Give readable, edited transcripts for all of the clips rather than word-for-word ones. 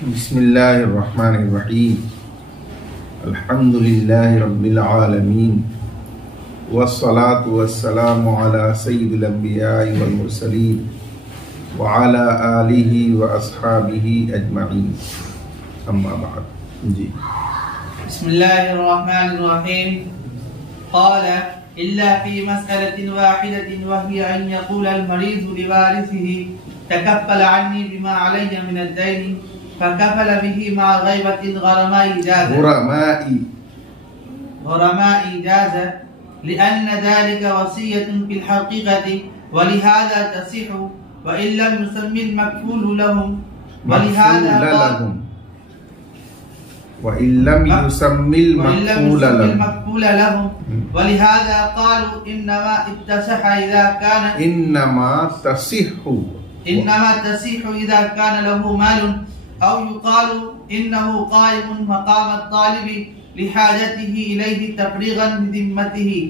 बिस्मिल्लाहिर्रहमानिर्रहीम। अल्हम्दुलिल्लाहि रब्बिल आलमीन वस्सलातु वस्सलामु अला सय्यिदिल अंबिया'i वल मुरसलीन व अला आलिहि व अस्हाबिहि अजमईन। अम्मा बाद। जी, बिस्मिल्लाहिर्रहमानिर्रहीम। क़ाल इल्ला फ़ी मसअलतिन वाहिदतिन वहिय अन यक़ूल अल-मरीज़ु लिवारिसिही तकफ़्फ़ल अन्नी बिमा अलय्य मिन अद-दैन फ़कफ़ल बिही मा ग़ैबतिल ग़रमाई जाज़ लिअन्न ज़ालिका वसिय्यतुन फ़िल हक़ीक़ति वलिहाज़ा तसिहु व इन लम युसम्मिल मक़फ़ूल लहुम वलिहाज़ा वलिहाज़ा क़ालू इन्नमा तसिहु इज़ा कान लहु मालुन औ युक़ालु इन्नहु क़ाइमुन मक़ाम अत-तालिबि लिहाजतिही इलैहि तफ़रीग़न बिज़िम्मतिही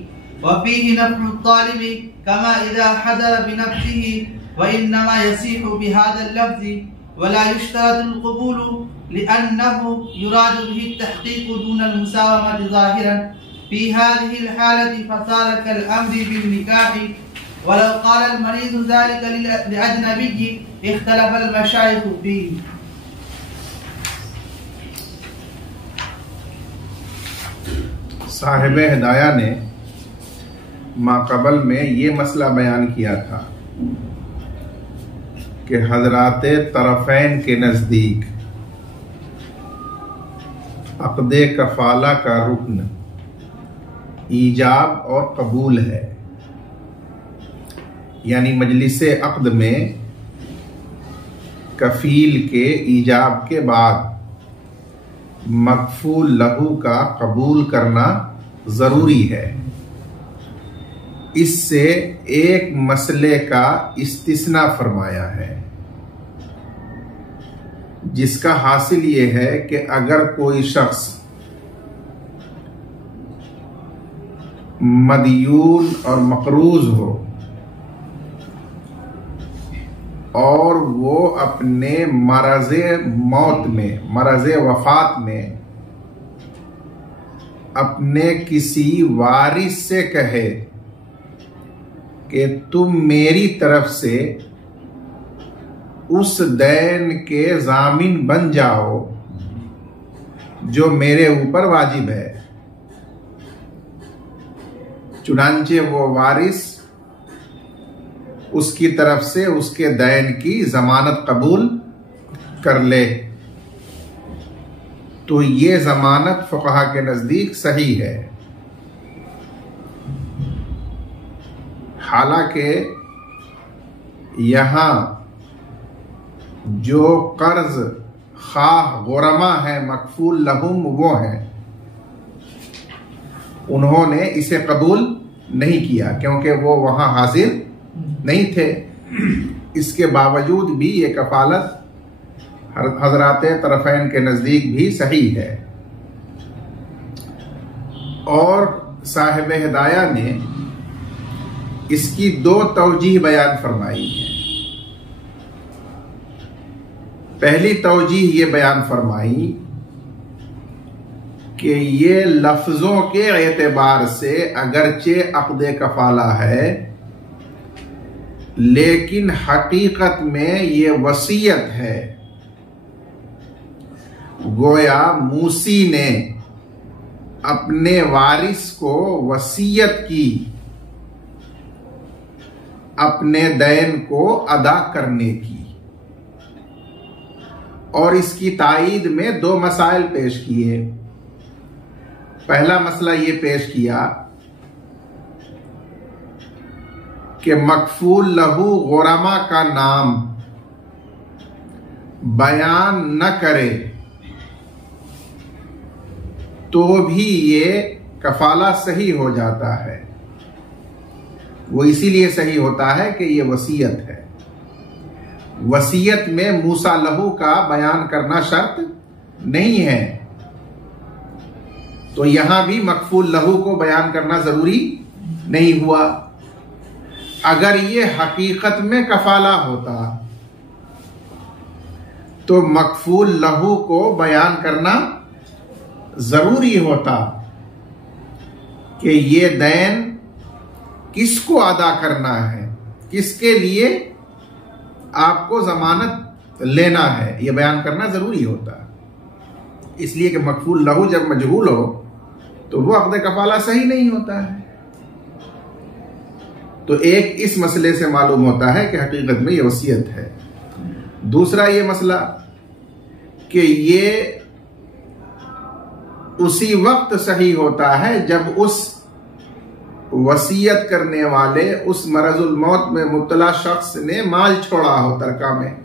व फ़ीहि नफ़्उ अत-तालिबि कमा इज़ा हज़र बिनफ़्सिही व इन्नमा यसीहु बिहाज़ा अल-लफ़्ज़ि व ला युश्तरतु अल-क़बूलु लिअन्नहु युरादु बिही अत-तहक़ीक़ु दून अल-मुसावमति ज़ाहिरन फ़ी हाज़िहि अल-हालति फ़सार कल-अम्रि बिन-निकाहि वलौ क़ाल अल-मरीज़ु ज़ालिका लिअजनबिय्यि इख़्तलफ़ अल-मशाइख़ फ़ीहि। साहिब हिदाया ने माक़बल में ये मसला बयान किया था कि हज़राते तरफ़ैन के नज़दीक अक़्दे कफ़ाला का रुक्न ईजाब और कबूल है, यानी मजलिसे अक़्द में कफ़ील के ईजाब के बाद मक़फ़ूल लहू का कबूल करना ज़रूरी है। इससे एक मसले का इस्तिस्ना फरमाया है, जिसका हासिल ये है कि अगर कोई शख्स मदयून और मक़रूज़ हो और वो अपने मरज़े मौत में, मरज़े वफ़ात में अपने किसी वारिस से कहे कि तुम मेरी तरफ से उस दैन के ज़ामिन बन जाओ जो मेरे ऊपर वाजिब है, चुनांचे वो वारिस उसकी तरफ से उसके दैन की जमानत कबूल कर ले, तो ये जमानत फुक़हा के नज़दीक सही है। हालांकि यहाँ जो कर्ज खाह गुरमा है मक़फ़ूल लहुम वो हैं, उन्होंने इसे कबूल नहीं किया क्योंकि वो वहाँ हाजिर नहीं थे। इसके बावजूद भी ये कफ़ालत हज़राते तरफ़ैन के नज़दीक भी सही है। और साहिब हिदाया ने इसकी दो तौजीह बयान फरमाई है। पहली तौजीह ये बयान फरमाई कि ये लफ्ज़ों के एतबार से अगरचे अक़्दे कफ़ाला है, लेकिन हकीकत में ये वसीयत है। गोया मूसी ने अपने वारिस को वसीयत की अपने दैन को अदा करने की, और इसकी तायीद में दो मसाइल पेश किए। पहला मसला ये पेश किया कि मक़फ़ूल लहू गुरमा का नाम बयान न करे तो भी ये कफ़ाला सही हो जाता है। वो इसीलिए सही होता है कि ये वसीयत है। वसीयत में मूसा लहू का बयान करना शर्त नहीं है, तो यहां भी मक़फ़ूल लहू को बयान करना जरूरी नहीं हुआ। अगर ये हकीकत में कफ़ाला होता तो मकफूल लहू को बयान करना जरूरी होता कि ये दैन किसको अदा करना है, किसके लिए आपको जमानत लेना है, ये बयान करना जरूरी होता। इसलिए कि मकफूल लहू जब मजहूल हो तो वो अक़्द कफाला सही नहीं होता है। तो एक इस मसले से मालूम होता है कि हकीकत में ये वसीयत है। दूसरा ये मसला कि ये उसी वक्त सही होता है जब उस वसीयत करने वाले, उस मरजुल मौत में मुब्तला शख्स ने माल छोड़ा हो तरका में।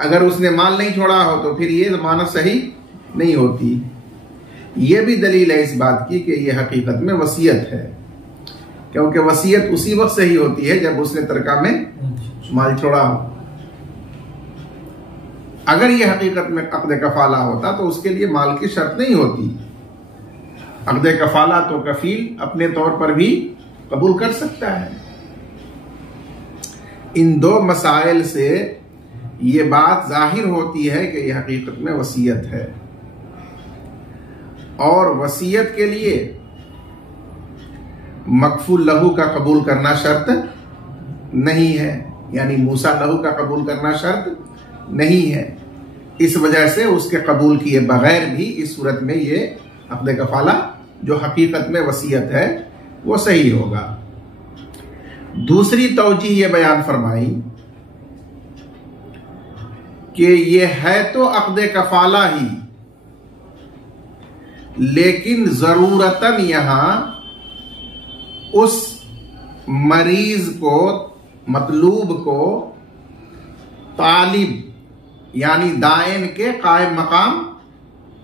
अगर उसने माल नहीं छोड़ा हो तो फिर ये जमानत सही नहीं होती। ये भी दलील है इस बात की कि ये हकीकत में वसीयत है, क्योंकि वसीयत उसी वक्त सही होती है जब उसने तरका में माल छोड़ा हो। अगर ये हकीकत में अक़्द कफाला होता तो उसके लिए माल की शर्त नहीं होती। अक़्द कफाला तो कफील अपने तौर पर भी कबूल कर सकता है। इन दो मसाइल से ये बात जाहिर होती है कि यह हकीकत में वसीयत है, और वसीयत के लिए मकफूल लहू का कबूल करना शर्त नहीं है, यानी मूसा लहू का कबूल करना शर्त नहीं है। इस वजह से उसके कबूल किए बगैर भी इस सूरत में ये अक़्द कफाला जो हकीकत में वसीयत है वो सही होगा। दूसरी तौजीह ये बयान फरमाई कि ये है तो अक़्द कफाला ही, लेकिन जरूरतन यहां उस मरीज को, मतलूब को तालिब यानी दायन के कायम मकाम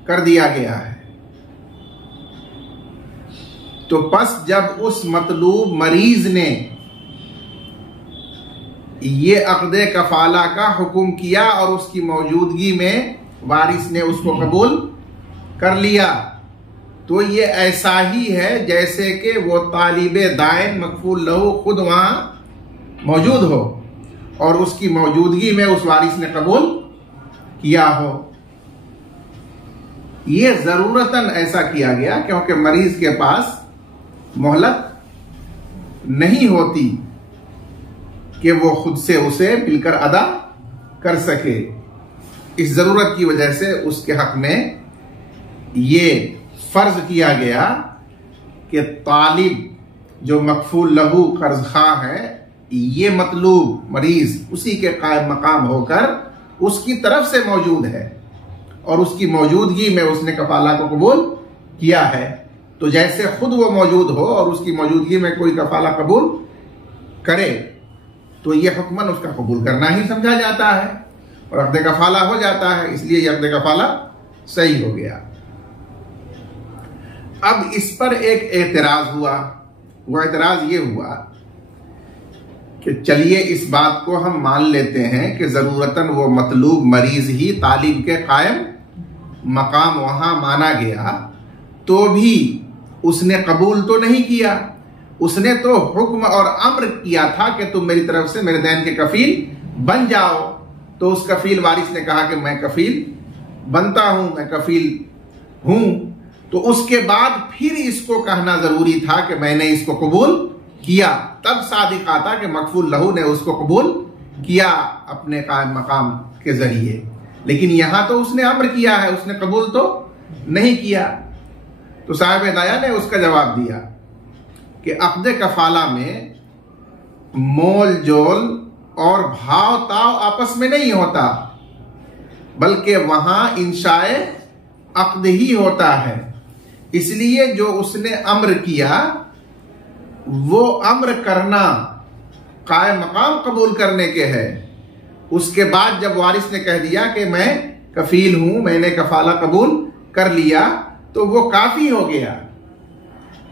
कर दिया गया है। तो बस जब उस मतलूब मरीज ने ये अक़्द कफाला का हुक्म किया और उसकी मौजूदगी में वारिस ने उसको कबूल कर लिया, तो ये ऐसा ही है जैसे कि वो तालिबे दायन मकफूल लहू खुद वहां मौजूद हो और उसकी मौजूदगी में उस वारिस ने कबूल किया हो। ये जरूरतन ऐसा किया गया क्योंकि मरीज के पास मोहलत नहीं होती कि वो खुद से उसे मिलकर अदा कर सके। इस जरूरत की वजह से उसके हक में ये फर्ज किया गया कि तालिब जो मकफूल लहू कर्ज खा है, ये मतलूब मरीज उसी के कायम मकाम होकर उसकी तरफ से मौजूद है और उसकी मौजूदगी में उसने कफाला को कबूल किया है। तो जैसे खुद वो मौजूद हो और उसकी मौजूदगी में कोई कफाला कबूल करे तो ये हुक्मन उसका कबूल करना ही समझा जाता है और अक़्द कफाला हो जाता है। इसलिए ये अक़्द कफाला सही हो गया। अब इस पर एक एतराज हुआ। वो एतराज ये हुआ कि चलिए इस बात को हम मान लेते हैं कि जरूरतन वो मतलूब मरीज ही तालिब के कायम मकाम वहां माना गया, तो भी उसने कबूल तो नहीं किया। उसने तो हुक्म और अम्र किया था कि तुम मेरी तरफ से मेरे दैन के कफील बन जाओ। तो उस कफील वारिस ने कहा कि मैं कफील बनता हूं, मैं कफील हूं। तो उसके बाद फिर इसको कहना जरूरी था कि मैंने इसको कबूल किया, तब सादिक आता कि मकफूल लहू ने उसको कबूल किया अपने कायम मकाम के जरिए। लेकिन यहां तो उसने अम्र किया है, उसने कबूल तो नहीं किया। तो साहिब हिदाया ने उसका जवाब दिया कि अक़्द कफाला में मोल जोल और भाव ताव आपस में नहीं होता, बल्कि वहां इंशाए अक़्द ही होता है। इसलिए जो उसने अम्र किया वो अम्र करना कायम मकाम कबूल करने के है। उसके बाद जब वारिस ने कह दिया कि मैं कफील हूं, मैंने कफाला कबूल कर लिया, तो वो काफी हो गया।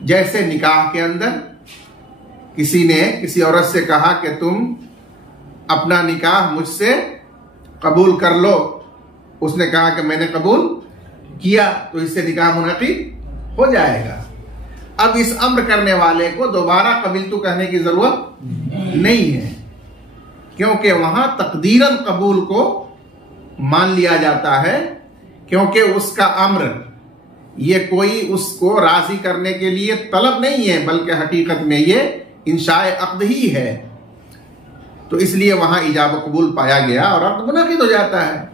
जैसे निकाह के अंदर किसी ने किसी औरत से कहा कि तुम अपना निकाह मुझसे कबूल कर लो, उसने कहा कि मैंने कबूल किया, तो इससे निकाह मुनक़िद हो जाएगा। अब इस अम्र करने वाले को दोबारा कबीलतु कहने की जरूरत नहीं है, क्योंकि वहां तकदीरन कबूल को मान लिया जाता है, क्योंकि उसका अम्र ये कोई उसको राजी करने के लिए तलब नहीं है, बल्कि हकीकत में ये इंशाए अक्द ही है। तो इसलिए वहां इजाब कबूल पाया गया और अक्द मुनक़िद हो जाता है।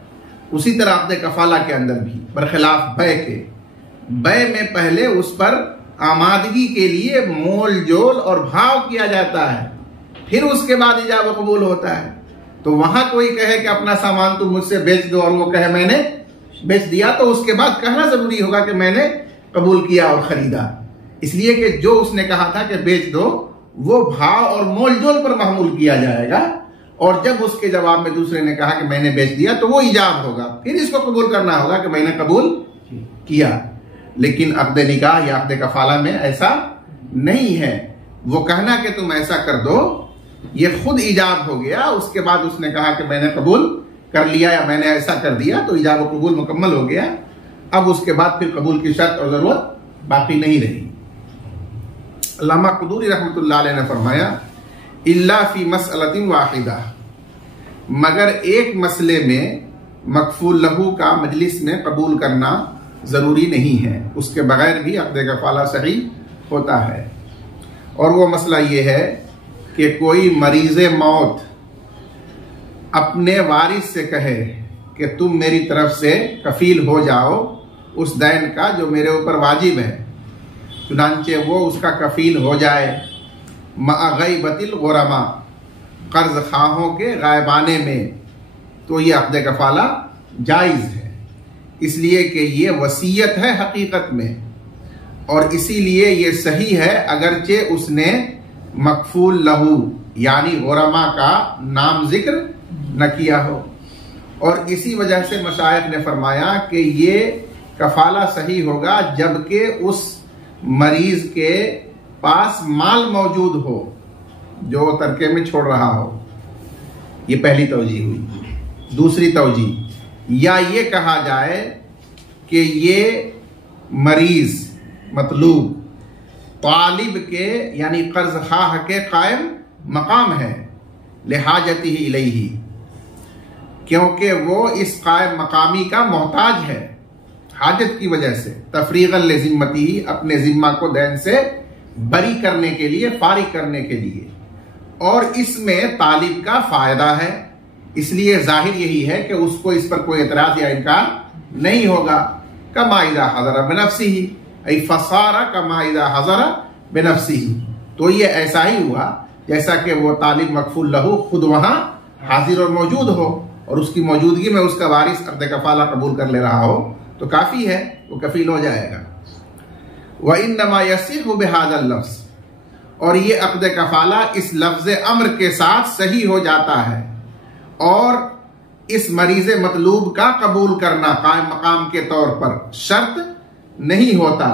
उसी तरह अक्द कफाला के अंदर भी बरखिलाफ बै के, बै में पहले उस पर आमादगी के लिए मोल जोल और भाव किया जाता है, फिर उसके बाद इजाब कबूल होता है। तो वहां कोई कहे कि अपना सामान तुम मुझसे बेच दो और वो कहे मैंने बेच दिया, तो उसके बाद कहना जरूरी होगा कि मैंने कबूल किया और खरीदा। इसलिए कि जो उसने कहा था कि बेच दो, वो भाव और मोल जोल पर महमूल किया जाएगा, और जब उसके जवाब में दूसरे ने कहा कि मैंने बेच दिया, तो वो इजाब होगा, फिर इसको कबूल करना होगा कि मैंने कबूल किया। लेकिन अक़्द निकाह या अक़्द कफाला में ऐसा नहीं है। वो कहना कि तुम ऐसा कर दो, ये खुद इजाब हो गया। उसके बाद उसने कहा कि मैंने कबूल कर लिया या मैंने ऐसा कर दिया, तो इजाब और कबूल मुकम्मल हो गया। अब उसके बाद फिर कबूल की शर्त और जरूरत बाकी नहीं रही। अल्लामा क़ुदूरी रहमतुल्लाह अलैह ने फरमाया, इल्ला फी मसअलतिन वाहिदा, मगर एक मसले में मकफूल लहू का मजलिस में कबूल करना जरूरी नहीं है, उसके बगैर भी अक़्द कफाला सही होता है। और वो मसला ये है कि कोई मरीज़ मौत अपने वारिस से कहे कि तुम मेरी तरफ से कफील हो जाओ उस दैन का जो मेरे ऊपर वाजिब है, चुनांचे वो उसका कफील हो जाए मअग़ैबतिल गुरमा, कर्ज खाहों के गायबाने में, तो ये अक़्द कफाला जायज़ है। इसलिए कि ये वसीयत है हकीकत में, और इसीलिए ये सही है अगरचे उसने मकफूल लहू यानी गुरमा का नाम जिक्र न किया हो। और इसी वजह से मशाइख ने फरमाया कि ये कफाला सही होगा जबकि उस मरीज के पास माल मौजूद हो जो तरके में छोड़ रहा हो। ये पहली तवजीह हुई। दूसरी तवजीह, या ये कहा जाए कि ये मरीज मतलूब तालिब के यानी कर्ज खाह के कायम मकाम है, लिहाजती ही इलैही, क्योंकि वो इस कायम मकामी का मोहताज है हाजत की वजह से, तफरीगन लिज़िम्मती ही, अपने जिम्मा को दैन से बरी करने के लिए, फारिग करने के लिए, और इसमें तालिब का फायदा है। इसलिए जाहिर यही है कि उसको इस पर कोई एतराज या इनकार नहीं होगा। कमा इज़ा हज़रा बिनफ्सिही ऐ फसारा कमा इज़ा हज़रा बिनफ्सिही, तो ये ऐसा ही हुआ जैसा कि वो तालिब मकफूल लहू खुद वहां हाजिर और मौजूद हो, और उसकी मौजूदगी में उसका वारिस अक़्द कफाला कबूल कर ले रहा हो, तो काफी है, वो कफील हो जाएगा। व इन्नमा यसिहु बिहाज़ा लफ्ज़, और ये अक़्द कफाला इस लफ्ज़ अम्र के साथ सही हो जाता है, और इस मरीज़ मतलूब का कबूल करना कायम मकाम के तौर पर शर्त नहीं होता,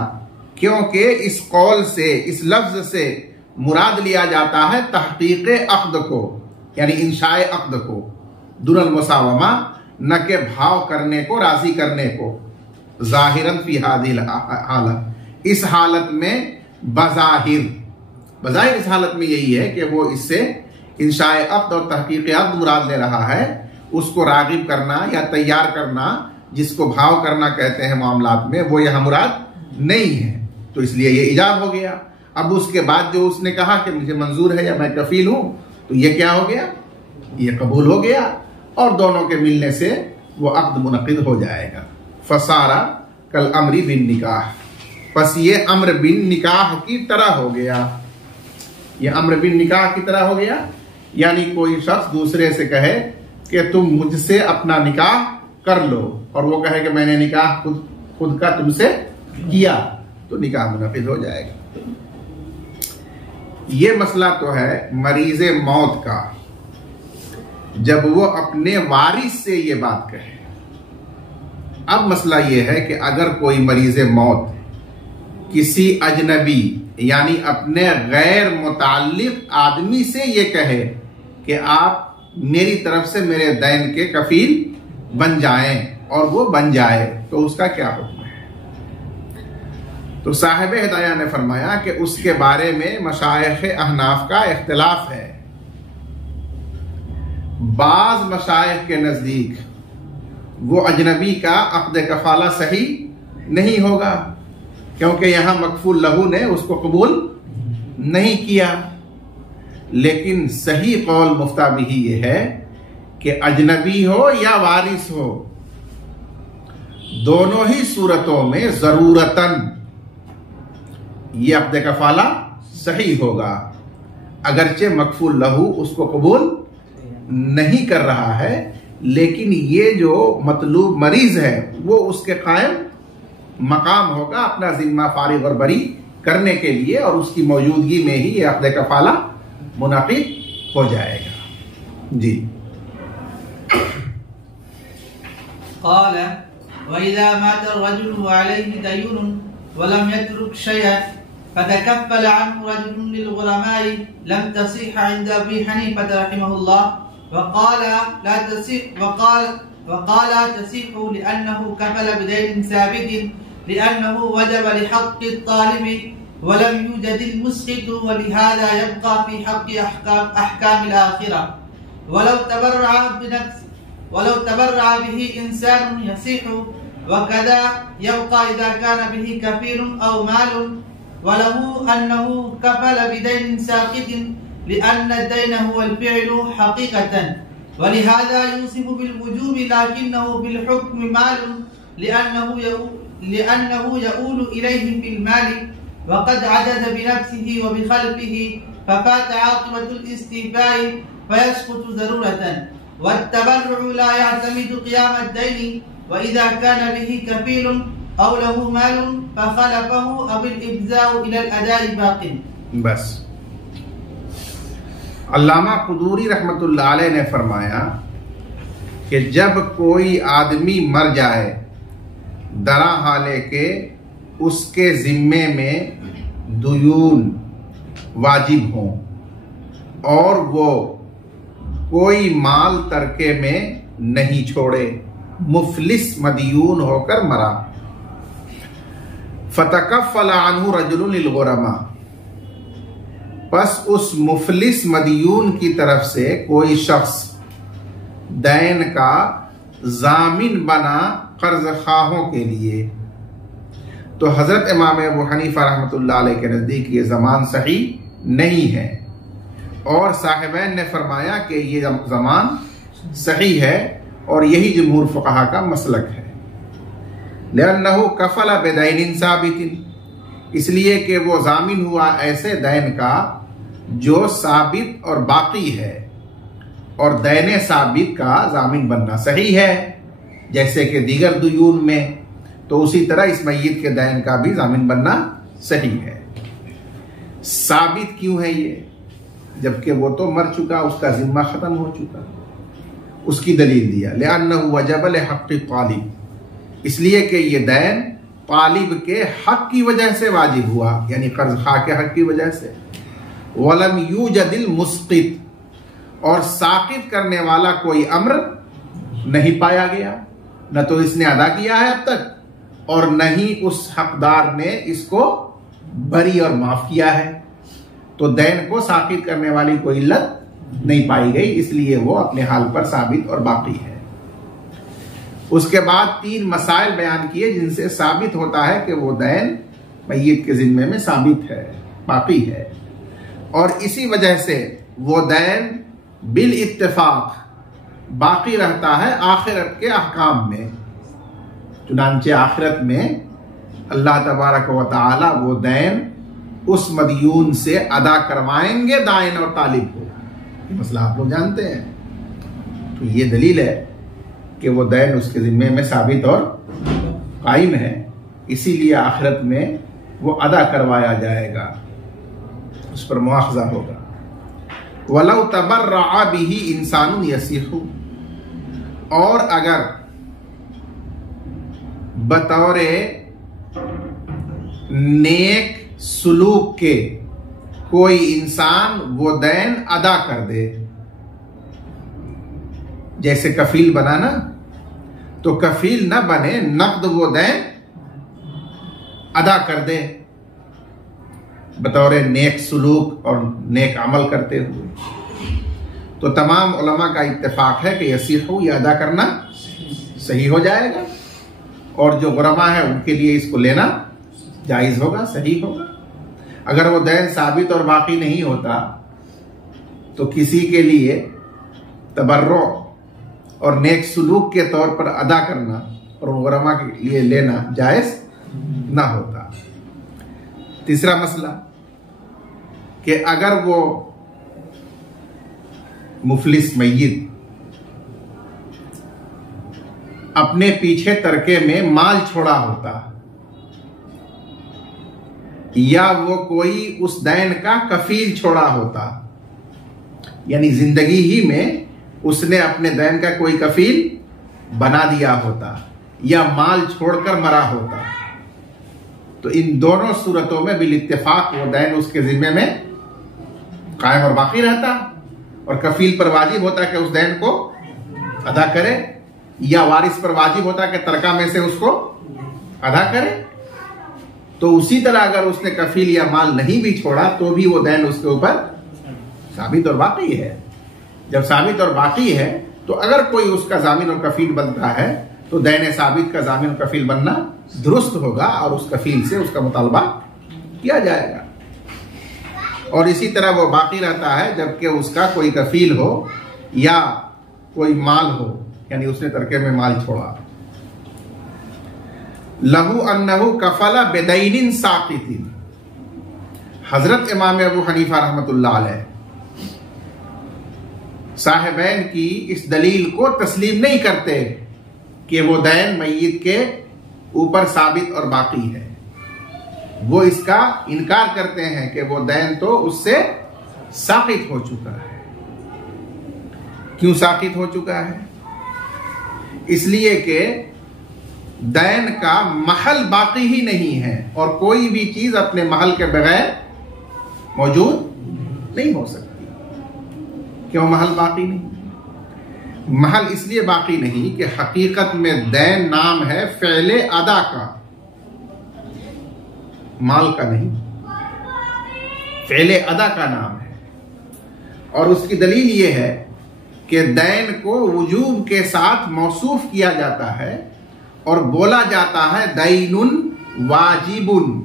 क्योंकि इस कौल से, इस लफ्ज़ से मुराद लिया जाता है तहक़ीक़ अक़्द को, यानी इंशाए अक़्द को, दुनल मुसावमा, न के भाव करने को, राजी करने को, ज़ाहिरन फी हादिल हालत, इस हालत में बज़ाहिर इस हालत में यही है कि वो इससे इंशाए अक़्द और तहक़ीक़ अक़्द मुराद ले रहा है, उसको राग़िब करना या तैयार करना, जिसको भाव करना कहते हैं मामलात में, वो यह मुराद नहीं है। तो इसलिए ये इजाब हो गया। अब उसके बाद जो उसने कहा कि मुझे मंजूर है या मैं कफील हूं, तो ये क्या हो गया, ये कबूल हो गया, और दोनों के मिलने से वो अक़्द मुनक़िद हो जाएगा। फसारा कल अमरी बिन निकाह, बस ये अम्र बिन निकाह की तरह हो गया। ये अम्र बिन निकाह की तरह हो गया, यानी कोई शख्स दूसरे से कहे कि तुम मुझसे अपना निकाह कर लो, और वो कहे कि मैंने निकाह खुद का तुमसे किया, तो निकाह मुनक़िद हो जाएगा। ये मसला तो है मरीज़े मौत का, जब वो अपने वारिस से ये बात कहे। अब मसला ये है कि अगर कोई मरीज़े मौत किसी अजनबी यानी अपने गैर मुताल्लिक आदमी से ये कहे कि आप मेरी तरफ से मेरे दैन के कफील बन जाएं, और वो बन जाए, तो उसका क्या हुक्म है? तो साहिब हिदाया ने फरमाया कि उसके बारे में मशाइख अहनाफ का इख्तिलाफ है। बाज मशाइख के नजदीक वो अजनबी का अक़्द कफाला सही नहीं होगा, क्योंकि यहां मकफूल लहू ने उसको कबूल नहीं किया। लेकिन सही कौल मुफ्ता बिही ये है कि अजनबी हो या वारिस हो, दोनों ही सूरतों में जरूरतन ये अक़्द कफाला सही होगा, अगरचे मकफूल लहू उसको कबूल नहीं कर रहा है। लेकिन ये जो मतलूब मरीज है वो उसके कायम मकाम होगा अपना जिम्मा फारिग और बरी करने के लिए, और उसकी मौजूदगी में ही ये अक़्द कफाला मुनाक़िद हो जाएगा। जी। क़ाल वइज़ा मात रजुल वअलैहि दयून वलम यत्रुक शयअन फतकफ़्फ़ल अन्हु रजुलुन लिल-ग़ुरमा'i लम तसिह 'इंदा अबी हनीफ़ा रहिमहुल्लाह वक़ाल तसिह लिअन्नहु कफ़ल बिदैन साबितिन लिअन्नहु वजब लिहक़्क़ि अत-तालिबि वलम यूजदिल मुस्क़ित वलिहाज़ा यब्क़ा फ़ी हक़्क़ि अहकामिल आख़िरह वलौ तबर्रअ बिही इंसानुन यसीहु वकज़ा यब्क़ा इज़ा कान बिही कफ़ीरुन औ मालुन वलहु अन्नहु कफ़ल बिदैन साक़ितिन लिअन्न अद-दैन हुवा अल-फ़िअलु हक़ीक़तन वलिहाज़ा यूसिफ़ु बिल-वुजूबि लाकिन्नहु बिल-हुक्मि मालुन लिअन्नहु यऊलु इलैहि फ़िल-मालि वक़द अजज़ बिनफ़्सिहि व बिख़ल्क़िहि फ़फ़ात आक़िबतुल इस्तीफ़ा'i फ़यस्क़ुतु ज़रूरतन वत्तबर्रु'ु ला यअतमिदु क़ियाम अद-दैन वइज़ा कान बिही कफ़ीलुन औ लहु मालुन फ़ख़लफ़हु अव अल-इब्ज़ाउ इला अल-अदा'i बाक़िन। बस अल्लामा क़ुदूरी रहमतुल्लाह अलैह ने फरमाया कि जब कोई आदमी मर जाए दरा हाले के उसके जिम्मे में दुयून वाजिब हों और वो कोई माल तरके में नहीं छोड़े, मुफलिस मदयून होकर मरा, फतकफ़्फ़ल अन्हु रजुलुन लिल-ग़ुरमा, बस उस मुफलिस मदयून की तरफ से कोई शख्स दैन का जामिन बना कर्ज खाहों के लिए, तो हजरत इमाम अबू हनीफा रहमतुल्लाह अलैह के नजदीक ये ज़मान सही नहीं है, और साहिबैन ने फरमाया कि ये ज़मान सही है और यही जमहूर फुक़हा का मसलक है। लिअन्नहु कफ़ल बिदैनिन साबितिन, इसलिए कि वो जामिन हुआ ऐसे दैन का जो साबित और बाकी है, और दैन साबित का जामिन बनना सही है जैसे कि दीगर दुयून में, तो उसी तरह इस मय्यत के दैन का भी जामिन बनना सही है। साबित क्यों है ये, जबकि वो तो मर चुका, उसका जिम्मा खत्म हो चुका। उसकी दलील दिया लिअन्नहु वजब लिहक़्क़ि तालिब, इसलिए कि ये दैन तालिब के हक की वजह से वाजिब हुआ, यानी कर्ज खा के हक की वजह से। वलम यूजदिल मुस्क़ित, और साक़ित करने वाला कोई अम्र नहीं पाया गया, न तो इसने अदा किया है अब तक और न ही उस हकदार ने इसको बरी और माफ किया है, तो दैन को साक़ित करने वाली कोई इल्लत नहीं पाई गई, इसलिए वो अपने हाल पर साबित और बाकी है। उसके बाद 3 मसाइल बयान किए जिनसे साबित होता है कि वो दैन मय्यत के जिम्मे में साबित है, बाकी है, और इसी वजह से वो दैन बिल इत्तेफाक बाकी रहता है आखिरत के अहकाम में। चुनांचे आखिरत में अल्लाह तबारक व तआला वो दैन उस मदयून से अदा करवाएंगे दाइन और तालिब को, ये मसला आप लोग जानते हैं। तो ये दलील है कि वो दैन उसके जिम्मे में साबित और कायम है, इसीलिए आखिरत में वो अदा करवाया जाएगा, उस पर मुआखजा होगा। वलौ तबर्रअ बिही इंसानुन यसीहु, और अगर बतौरे नेक सुलूक के कोई इंसान वो दैन अदा कर दे, जैसे कफील बना ना, तो कफील न बने, नकद वो दैन अदा कर दे बतौर नेक सुलूक और नेक अमल करते हुए, तो तमाम उलमा का इत्तेफाक है कि यसीहु ये अदा करना सही हो जाएगा, और जो गुरमा है उनके लिए इसको लेना जायज होगा, सही होगा। अगर वो दैन साबित और बाकी नहीं होता तो किसी के लिए तबर्रो और नेक सुलूक के तौर पर अदा करना और गुरमा के लिए लेना जायज ना होता। तीसरा मसला कि अगर वो मुफलिस मय्यत अपने पीछे तरके में माल छोड़ा होता, या वो कोई उस दैन का कफील छोड़ा होता, यानी जिंदगी ही में उसने अपने दैन का कोई कफील बना दिया होता या माल छोड़कर मरा होता, तो इन दोनों सूरतों में बिल इत्तेफाक वो दैन उसके जिम्मे में कायम और बाकी रहता, और कफील पर वाजिब होता कि उस दैन को अदा करे, या वारिस पर वाजिब होता कि तरका में से उसको अदा करे। तो उसी तरह अगर उसने कफील या माल नहीं भी छोड़ा तो भी वो दैन उसके ऊपर साबित और बाकी है। जब साबित और बाकी है तो अगर कोई उसका जामिन और कफील बनता है तो दैन साबित का जामिन और कफील बनना दुरुस्त होगा और उस कफील से उसका मुतालबा किया जाएगा। और इसी तरह वो बाकी रहता है जबकि उसका कोई कफील हो या कोई माल हो, यानी उसने तरके में माल छोड़ा। लहू अन्नहु कफला बेदैनिन साकितिन, हजरत इमाम अबू हनीफा रहमतुल्लाह अलैह साहिबैन की इस दलील को तस्लीम नहीं करते कि वो दैन मय्यत के ऊपर साबित और बाकी है। वो इसका इनकार करते हैं कि वो दैन तो उससे साकित हो चुका है। क्यों साकित हो चुका है? इसलिए कि दैन का महल बाकी ही नहीं है और कोई भी चीज अपने महल के बगैर मौजूद नहीं हो सकती। क्यों महल बाकी नहीं? महल इसलिए बाकी नहीं कि हकीकत में दैन नाम है फ़ेले अदा का, माल का नहीं, फ़ेले अदा का नाम है। और उसकी दलील यह है कि दैन को वजूब के साथ मौसूफ किया जाता है और बोला जाता है दैनुन वाजिबुन,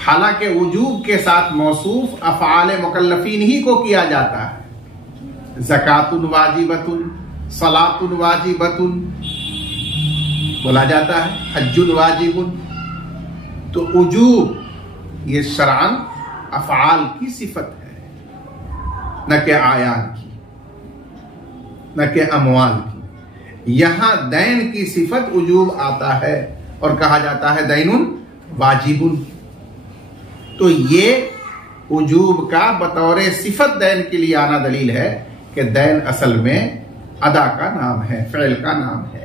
हालांकि वजूब के साथ मौसूफ अफ़आल मुकल्लफीन ही को किया जाता है। ज़कातुन वाजिबतुन, सलातुन वाजिबतुन बोला जाता है, हज्जुन वाजिबुन। तो वजूब ये शरअन अफ़आल की सिफत है, न कि आयान की, न कि अमवाल की। यहां दैन की सिफत वजूब आता है और कहा जाता है दैनुन वाजिबुन। तो ये वजूब का बतौर सिफत दैन के लिए आना दलील है कि दैन असल में अदा का नाम है, फ़ेल का नाम है।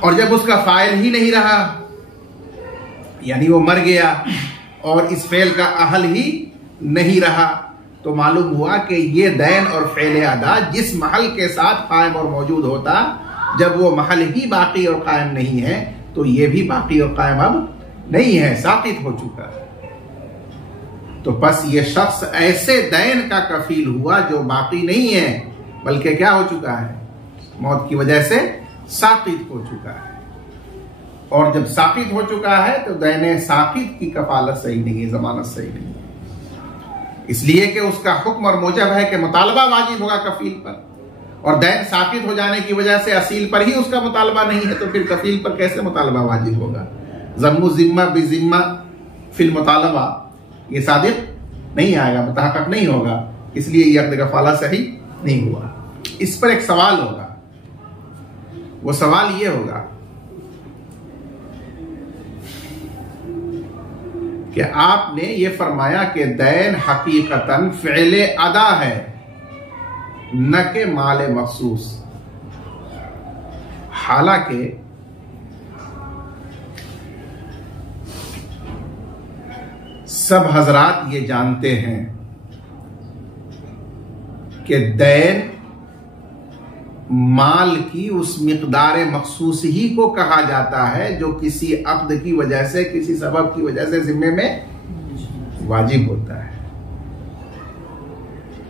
और जब उसका फ़ाइल ही नहीं रहा, यानी वो मर गया और इस फ़ेल का अहल ही नहीं रहा, तो मालूम हुआ कि ये दैन और फ़ेल अदा जिस महल के साथ कायम और मौजूद होता, जब वो महल ही बाकी और कायम नहीं है तो ये भी बाकी और कायम अब नहीं है, साकित हो चुका है। तो बस ये शख्स ऐसे दैन का कफील हुआ जो बाकी नहीं है बल्कि क्या हो चुका है, मौत की वजह से साकित हो चुका है। और जब साकित हो चुका है तो दैन साकित की कफालत सही नहीं है, जमानत सही नहीं है, इसलिए कि उसका हुक्म और मूजब है कि मुतालबा वाजिब होगा कफील पर, और दैन साकित हो जाने की वजह से असील पर ही उसका मुतालबा नहीं है, तो फिर कफील पर कैसे मुतालबा वाजिब होगा? ज़म्मु ज़िम्मा बिज़िम्मा फिल मुतालबा ये सादिक नहीं आएगा, मुतहक़्क़िक़ नहीं होगा, इसलिए ये अक़्द कफ़ाला सही नहीं हुआ। इस पर एक सवाल होगा, वो सवाल ये होगा कि आपने ये फरमाया कि दैन हकीकतन फ़ेले अदा है न के माल मखसूस, हालांकि सब हजरात ये जानते हैं कि दैन माल की उस मिक़दार मखसूस ही को कहा जाता है जो किसी अक़्द की वजह से, किसी सबब की वजह से ज़िम्मे में वाजिब होता है।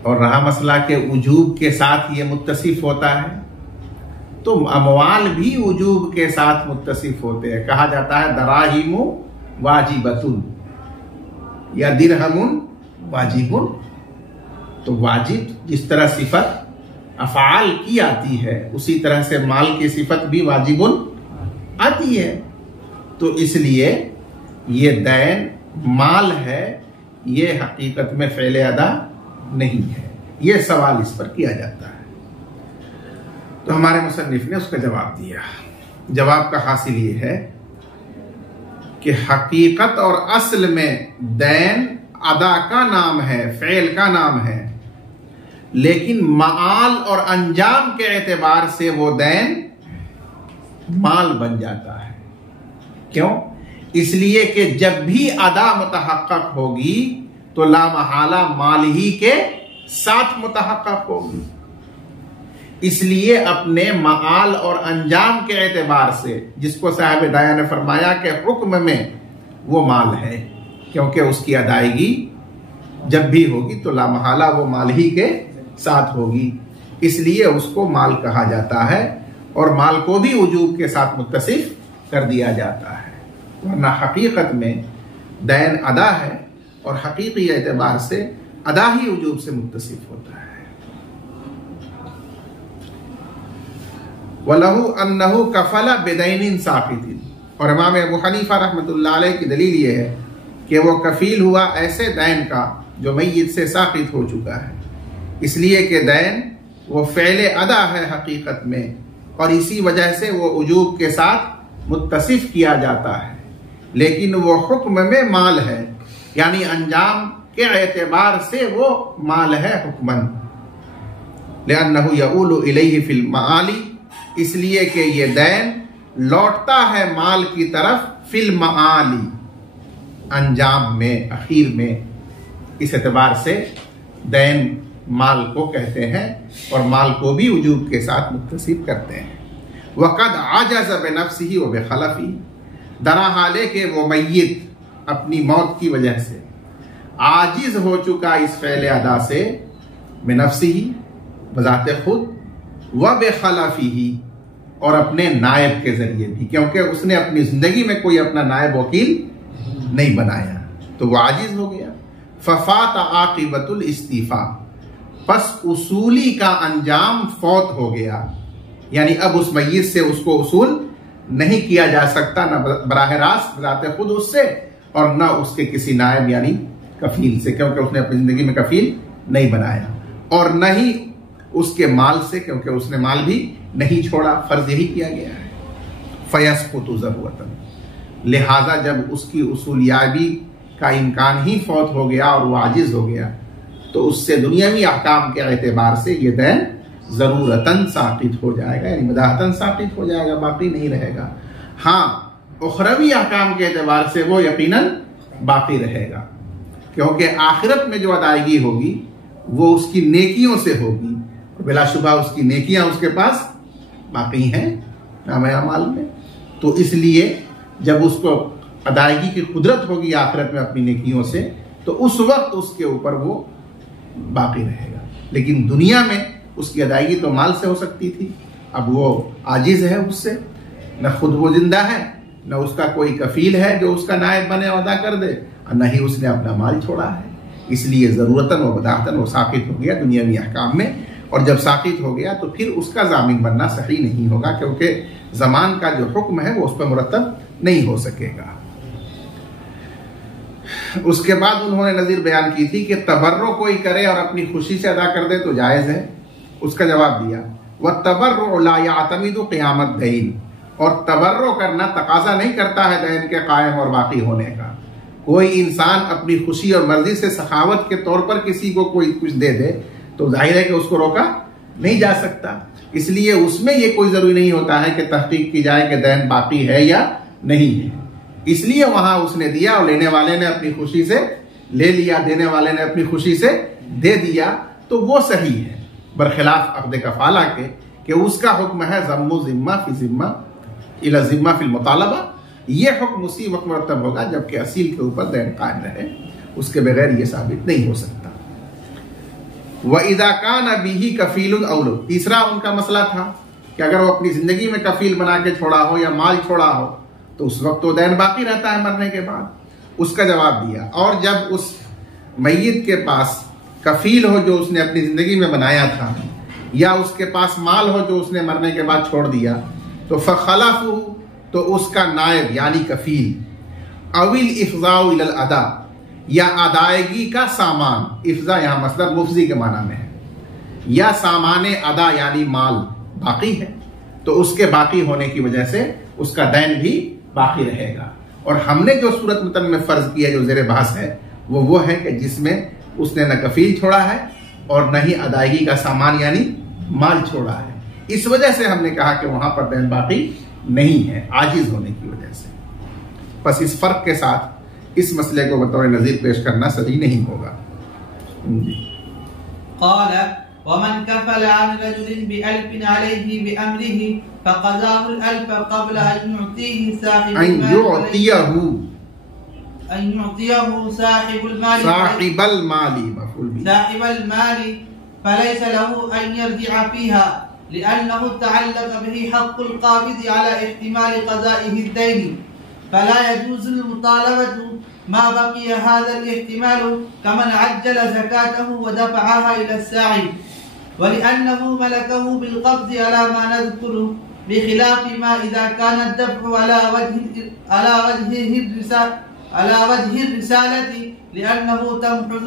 और रहा मसला के उजूब के साथ ये मुत्तसिफ होता है, तो अमवाल भी उजूब के साथ मुत्तसिफ होते हैं। कहा जाता है दराहिमु वाजिबतुन या दिरहमुन वाजिबुन। तो वाजिब जिस तरह सिफत अफ़आल की आती है, उसी तरह से माल की सिफत भी वाजिबुन आती है। तो इसलिए ये दैन माल है, ये हकीकत में फ़ेल अदा नहीं है। ये सवाल इस पर किया जाता है। तो हमारे मुसन्निफ ने उसका जवाब दिया। जवाब का हासिल ये है कि हकीकत और असल में दैन अदा का नाम है, फ़ेल का नाम है, लेकिन माल और अंजाम के एतबार से वो दैन माल बन जाता है। क्यों? इसलिए कि जब भी अदा मुतहक्कक होगी तो लामहाला माल ही के साथ मुतहक्कक होगी। इसलिए अपने माल और अंजाम के एतबार से जिसको साहिब दाया ने फरमाया कि हुक्म में वो माल है, क्योंकि उसकी अदायगी जब भी होगी तो लामहाला वो माल ही के साथ होगी, इसलिए उसको माल कहा जाता है। और माल को भी वजूब के साथ मुत्तसिफ कर दिया जाता है, वरना हकीकत में दैन अदा है और हकीकी एतबार से अदा ही वजूब से मुत्तसिफ होता है। वलहु अन्नहु कफला बिदैनिन साकितिन। और इमाम अबू हनीफा रहमतुल्लाह अलैह की दलील ये है कि वो कफील हुआ ऐसे दैन का जो मय्यत से साकित हो चुका है, इसलिए कि दैन वो फ़ेल अदा है हकीकत में, और इसी वजह से वो वजूब के साथ मुत्तसिफ किया जाता है, लेकिन वो हुक्म में माल है, यानी अंजाम के एतबार से वो माल है हुक्मन। लिअन्नहु यऊलु इलैहि फिल माली, इसलिए कि ये दैन लौटता है माल की तरफ फिल माली, अंजाम में, आखिर में। इस एतबार से दैन माल को कहते हैं और माल को भी वजूब के साथ मुत्तसिफ करते हैं। वक़द आजज़ बिनफ्सिही व बिखलफ़ी, दरा हाले के वो मय्यत अपनी मौत की वजह से आजिज हो चुका इस फ़ेल अदा से, बिनफ्सिही बज़ाते खुद, व बिखलफ़ी और अपने नायब के जरिए भी, क्योंकि उसने अपनी जिंदगी में कोई अपना नायब वकील नहीं बनाया, तो वह आजिज हो गया। फ़फ़ात आक़िबतुल इस्तीफ़ा, बस उसूली का अंजाम फौत हो गया, यानी अब उस मय्यत से उसको उसूल नहीं किया जा सकता, न बराह रास्त बज़ाते खुद उससे और न उसके किसी नायब यानी कफील से, क्योंकि उसने अपनी जिंदगी में कफील नहीं बनाया, और न ही उसके माल से, क्योंकि उसने माल भी नहीं छोड़ा, फर्ज यही किया गया है। फयस्कुतु ज़रूरतन, लिहाजा जब उसकी उसूलियाबी का इम्कान ही फौत हो गया और वो आजिज हो गया, तो उससे दुनियावी अहकाम के एतबार से ये दैन ज़रूरतन साकित हो जाएगा, यानी मदाहतन साकित हो जाएगा, बाकी नहीं रहेगा। हाँ, उखरवी अहकाम के एतबार से वो यकीनन बाकी रहेगा, क्योंकि आखिरत में जो अदायगी होगी वो उसकी नेकियों से होगी, और बिलाशुबा उसकी नेकियां उसके पास बाकी हैं नाम अमाल में। तो इसलिए जब उसको अदायगी की कुदरत होगी आखिरत में अपनी नेकियों से, तो उस वक्त उसके ऊपर वो बाकी रहेगा। लेकिन दुनिया में उसकी अदायगी तो माल से हो सकती थी, अब वो आजिज है उससे, न खुद वो जिंदा है, न उसका कोई कफील है जो उसका नायब बने और अदा कर दे, और न ही उसने अपना माल छोड़ा है। इसलिए ज़रूरतन व बदाहतन वो साकित हो गया दुनियावी अहकाम में, और जब साकित हो गया तो फिर उसका जामिन बनना सही नहीं होगा, क्योंकि ज़मान का जो हुक्म है वो उस पर मुरतब नहीं हो सकेगा। उसके बाद उन्होंने नज़ीर बयान की थी कि तबर्रो कोई करे और अपनी खुशी से अदा कर दे तो जायज़ है। उसका जवाब दिया, वह तबर्रो ला यातमिदु क़ियामत दैन, और तबर्रो करना तकाजा नहीं करता है दैन के कायम और बाकी होने का। कोई इंसान अपनी खुशी और मर्जी से सखावत के तौर पर किसी को कोई कुछ दे दे तो जाहिर है कि उसको रोका नहीं जा सकता, इसलिए उसमें यह कोई जरूरी नहीं होता है कि तहकीक की जाए कि दैन बाकी है या नहीं है। इसलिए वहां उसने दिया और लेने वाले ने अपनी खुशी से ले लिया, देने वाले ने अपनी खुशी से दे दिया, तो वो सही है, बरखिलाफ अक़्द कफ़ाला के कि उसका हुक्म है ज़म्मु ज़िम्मा फी ज़िम्मा इला ज़िम्मा फिल मुतालबा। ये हुक्म उसी वक्त मुरतब होगा जबकि असील के ऊपर दैन कायम रहे, उसके बगैर ये साबित नहीं हो सकता। व इज़ा कान बिही कफीलुन औलो, तीसरा उनका मसला था कि अगर वो अपनी जिंदगी में कफील बना के छोड़ा हो या माल छोड़ा हो तो उस वक्त तो दैन बाकी रहता है मरने के बाद। उसका जवाब दिया, और जब उस मय्यत के पास कफील हो जो उसने अपनी जिंदगी में बनाया था, या उसके पास माल हो जो उसने मरने के बाद छोड़ दिया, तो फखलफू, तो उसका नायब यानी कफील, अविल इफ़ज़ाउ इलल अदा, या अदायगी का सामान, इफ़ज़ा यहाँ मसदर मुफ़ज़ी के माना में है, या सामान अदा यानी माल बाकी है, तो उसके बाकी होने की वजह से उसका दैन भी बाकी रहेगा। और हमने जो सूरत मुतन में फर्ज किया जो ज़ेर बहस है वो है कि जिसमें उसने न कफील छोड़ा है और न ही अदायगी का सामान यानी माल छोड़ा है। इस वजह से हमने कहा कि वहां पर दैन बाकी नहीं है, आजिज होने की वजह से। बस इस फर्क के साथ इस मसले को बतौर नज़ीर पेश करना सही नहीं होगा। वमन कफल अन रजुलिन बिअल्फिन अलैहि बिअमरिही फक़ज़ाहु अल्फ क़ब्ल अन युअतिही साहिबुल माली फलैस लहु अन यरजिअ फीहा लिअन्नहु तअल्लक़ बिही हक़्क़ुल क़ाबिज़ अला इह्तिमाल क़ज़ाइहि ad-dayn फला यजूज़ुल मुतालबतु मा बक़िय हाज़ल इह्तिमाल कमन अज्जल ज़कातहु व दफ़अहा इला as-सा'i वलिअन्नहु मलकहु बिल-क़ब्ज़ अला मा नज़कुरु बिखिलाफ़ मा इज़ा कान ad-दफ़अु अला वजहि रिसालती लिअन्नहु तमहज़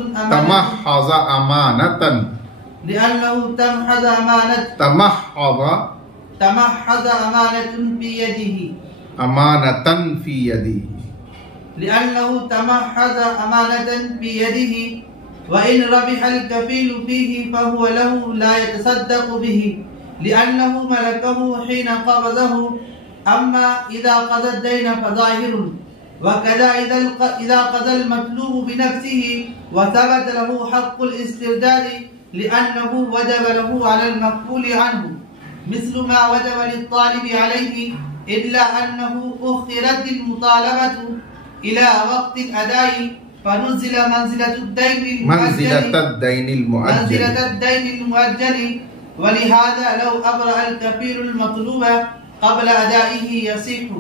अमानतन फी यदिही व इन रबिहल कफील फीही फहुव लहु ला यतसद्दक़ बिही लिअन्नहु मलकहु हीन क़बज़हु अम्मा इज़ा क़ज़ा ad-dayn फज़ाहिरुन वकज़ा इज़ा क़ज़ा al-मतलूब बिनफ़्सिही व सबत लहु हक़्क़ुल इस्तिरदाद लिअन्नहु वजब लहु अला al-मक़बूल अन्हु मिस्लु मा वजब लित-तालिब अलैहि इल्ला अन्नहु उख़िरत al-मुतालबतु इला वक़्त al-अदाई फनुज़िल मंज़िलत ad-dayn al-मुअज्जल वलिहाज़ा लौ अब्रअ al-कफ़ील al-मतलूब क़ब्ल अदाइही यसिहु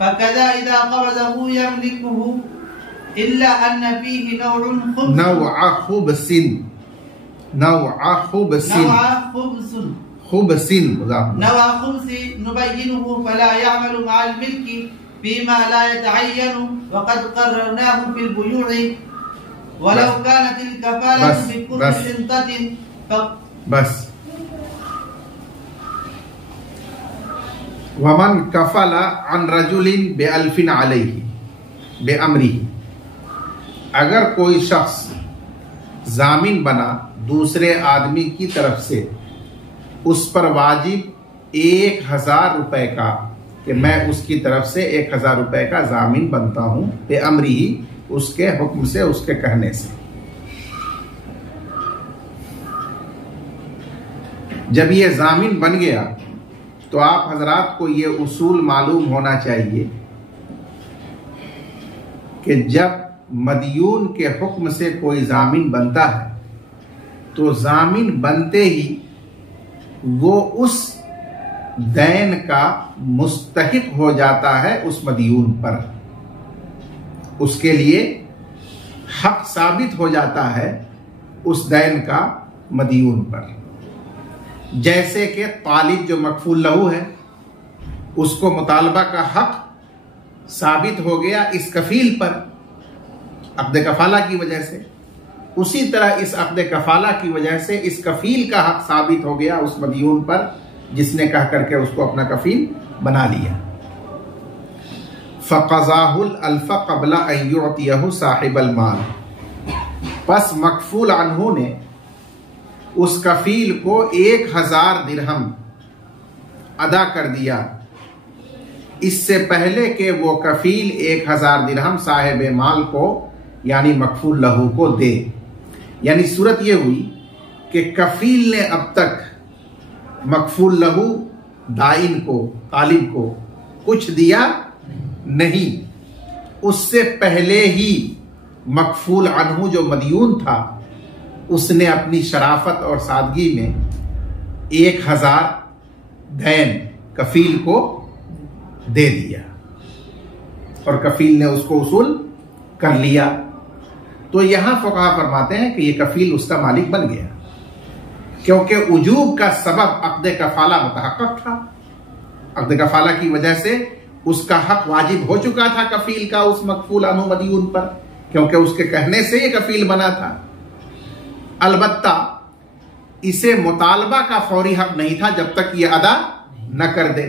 फकज़ा इज़ा क़बज़हु यमलिकुहु इल्ला अन्न फ़ीही नौअ ख़ुब्सिन नुबय्यिनुहु फला यअमलु मअल मिल्की फ़ीमा ला यतअय्यनु वक़द क़र्ररनाहु फ़िल बुयूइ वलौ कानत al-कफ़ालतु बिकुल्लि हिंततिन बस। वमन कफला अन रजुलिन बेअल्फिन अलैहि बेअमरिही, अगर कोई शख्स जामिन बना दूसरे आदमी की तरफ से उस पर वाजिब 1000 रुपए का, कि मैं उसकी तरफ से 1000 रुपए का जामिन बनता हूं, बेअमरिही उसके हुक्म से, उसके कहने से। जब ये जामिन बन गया तो आप हजरात को ये उसूल मालूम होना चाहिए कि जब मदयून के हुक्म से कोई जामिन बनता है तो जामिन बनते ही वो उस दैन का मुस्तहिक हो जाता है उस मदयून पर, उसके लिए हक साबित हो जाता है उस दैन का मदयून पर। जैसे कि तालिब जो मकफूल लहू है उसको मुतालबा का हक साबित हो गया इस कफील पर अक़्द कफाला की वजह से, उसी तरह इस अक़्द कफाला की वजह से इस कफील का हक साबित हो गया उस मदयून पर जिसने कह करके उसको अपना कफील बना लिया। फ़क़ज़ाहुल अल्फ़ क़ब्ल अन युअतियहु साहिबल माल, बस मकफूल अन्हु ने उस कफील को 1000 दिरहम अदा कर दिया इससे पहले कि वो कफील 1000 दिरहम साहिब माल को यानी मकफूल लहू को दे। यानी सूरत ये हुई कि कफील ने अब तक मकफूल लहू दाइन को, तालिब को कुछ दिया नहीं, उससे पहले ही मकफूल अन्हु जो मदयून था उसने अपनी शराफत और सादगी में 1000 दैन कफील को दे दिया और कफील ने उसको उसूल कर लिया। तो यहां फुक़हा फरमाते हैं कि ये कफील उसका मालिक बन गया, क्योंकि उजूब का सबब अक़्द कफाला मुतहक़्क़क़ था। अक़्द कफाला की वजह से उसका हक वाजिब हो चुका था कफील का उस मकफूल अन्हु मदयून पर, क्योंकि उसके कहने से ये कफील बना था। अलबत्ता इसे मुतालबा का फौरी हक नहीं था जब तक ये अदा न कर दे।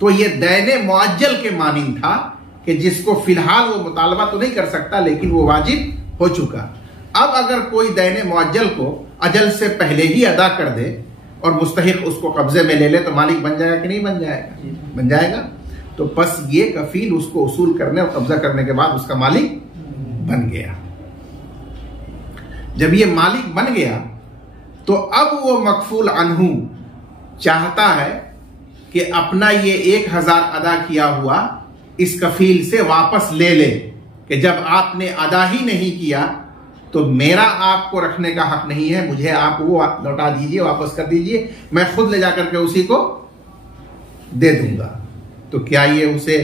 तो ये दैन मुअज्जल के मानिंद था कि जिसको फिलहाल वो मुतालबा तो नहीं कर सकता लेकिन वो वाजिब हो चुका। अब अगर कोई दैन मुअज्जल को अजल से पहले ही अदा कर दे और मुस्तहिक उसको कब्जे में ले ले तो मालिक बन जाएगा कि नहीं बन जाएगा? बन जाएगा। तो बस ये कफील उसको उसूल करने और कब्जा करने के बाद उसका मालिक बन गया। जब ये मालिक बन गया तो अब वो मकफूल अन्हु चाहता है कि अपना ये 1000 अदा किया हुआ इस कफील से वापस ले ले, कि जब आपने अदा ही नहीं किया तो मेरा आपको रखने का हक नहीं है, मुझे आप वो लौटा दीजिए, वापस कर दीजिए, मैं खुद ले जाकर के उसी को दे दूंगा। तो क्या ये उसे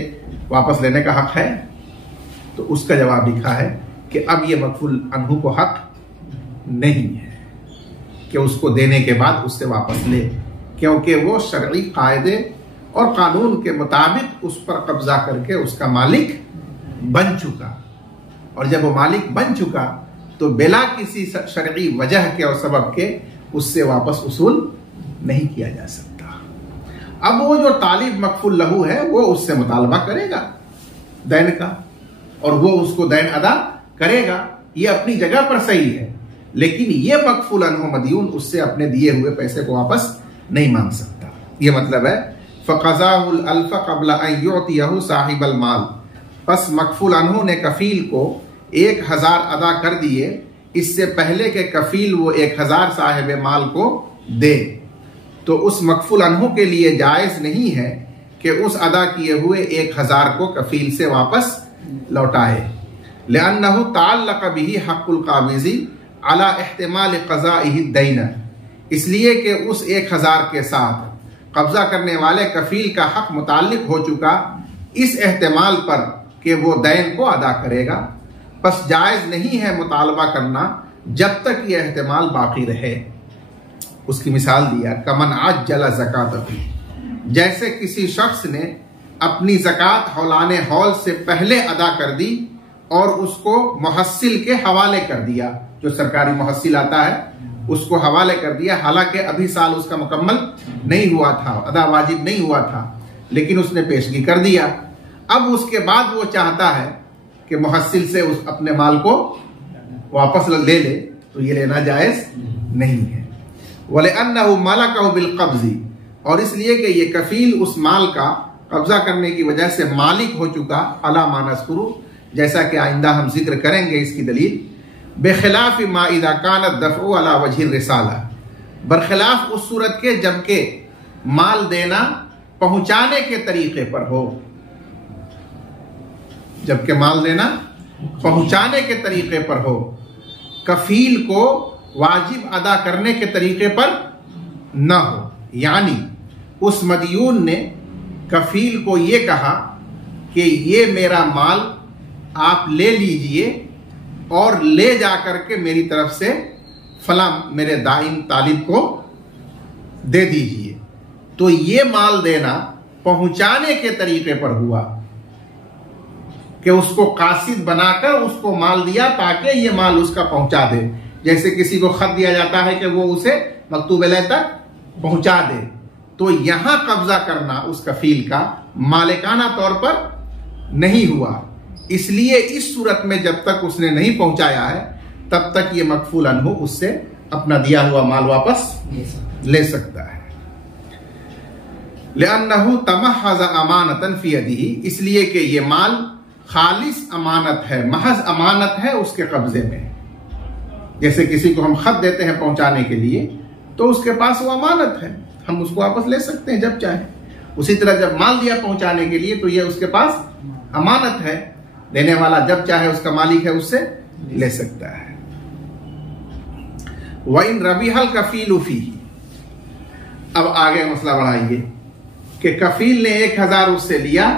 वापस लेने का हक है? तो उसका जवाब लिखा है कि अब ये मकफूल अन्हु को हक नहीं है कि उसको देने के बाद उससे वापस ले, क्योंकि वो शरई कायदे और कानून के मुताबिक उस पर कब्जा करके उसका मालिक बन चुका। और जब वो मालिक बन चुका तो बिला किसी शरई वजह के और सबब के उससे वापस उसूल नहीं किया जा सकता। अब वो जो तालिब मकफूल लहू है वो उससे मुतालबा करेगा दैन का और वो उसको दैन अदा करेगा, ये अपनी जगह पर सही है। लेकिन ये मकफूल अन्हु मदयून उससे अपने दिए हुए पैसे को वापस नहीं मांग सकता। ये मतलब है फ़क़ज़ाहुल अल्फ़ क़ब्ल अन युअतियहु साहिबल माल, बस मकफूल अन्हु ने कफील को 1000 अदा कर दिए इससे पहले के कफील वो 1000 साहिब माल को दे। तो उस मकफूल अन्हु के लिए जायज़ नहीं है कि उस अदा किए हुए 1000 को कफील से वापस लौटाए। लिअन्नहु तअल्लक़ बिही हक़्क़ुल क़ाबिज़ी अला इह्तिमाल क़ज़ाइहि दैन, इसलिए कि उस 1000 के साथ कब्जा करने वाले कफील का हक मुताल्लिक हो चुका इस एहतिमाल पर कि वो दैन को अदा करेगा। बस जायज़ नहीं है मुतालबा करना जब तक ये एहतिमाल बाकी रहे। उसकी मिसाल दिया कमन अज्जल ज़कातहु, जैसे किसी शख्स ने अपनी ज़कात हौलाने हौल से पहले अदा कर दी और उसको मुहस्सिल के हवाले कर दिया, जो सरकारी मुहस्सिल आता है उसको हवाले कर दिया, हालांकि अभी साल उसका मुकम्मल नहीं हुआ था, अदा वाजिब नहीं हुआ था, लेकिन उसने पेशगी कर दिया। अब उसके बाद वो चाहता है कि मुहस्सिल से उस अपने माल को वापस ले ले, तो ये लेना जायज़ नहीं है। वलिअन्नहु मलकहु बिलक़ब्ज़ी, और इसलिए कि ये कफील उस माल का कब्जा करने की वजह से मालिक हो चुका, अला मा नज़कुरु, जैसा कि आइंदा हम जिक्र करेंगे इसकी दलील, बेखिलाफ मा इज़ा कानत दफ़उ अला वजहि रिसाला, बरखिलाफ उस सूरत के जबकि माल देना पहुंचाने के तरीके पर हो, जबकि माल देना पहुंचाने के तरीके पर हो, कफील को वाजिब अदा करने के तरीके पर न हो। यानी उस मदयून ने कफील को ये कहा कि ये मेरा माल आप ले लीजिए और ले जाकर के मेरी तरफ से फला मेरे दाइन तालिब को दे दीजिए। तो ये माल देना पहुंचाने के तरीके पर हुआ कि उसको कासिद बनाकर उसको माल दिया ताकि ये माल उसका पहुंचा दे। जैसे किसी को खत दिया जाता है कि वो उसे मकतूब अलैह तक पहुंचा दे, तो यहां कब्जा करना उस कफील का मालिकाना तौर पर नहीं हुआ। इसलिए इस सूरत में जब तक उसने नहीं पहुंचाया है तब तक ये मकफूल अन्हु उससे अपना दिया हुआ माल वापस ले सकता है। लिअन्नहु तमहज़ अमानतन फी यदिही, इसलिए कि ये माल खालिस अमानत है, महज अमानत है उसके कब्जे में। जैसे किसी को हम खत देते हैं पहुंचाने के लिए तो उसके पास वो अमानत है, हम उसको वापस ले सकते हैं जब चाहे। उसी तरह जब माल दिया पहुंचाने के लिए तो ये उसके पास अमानत है, देने वाला जब चाहे उसका मालिक है उससे ले सकता है। वइन रबिहल कफील फीही। अब आगे मसला बढ़ाइए कि कफील ने 1000 उससे लिया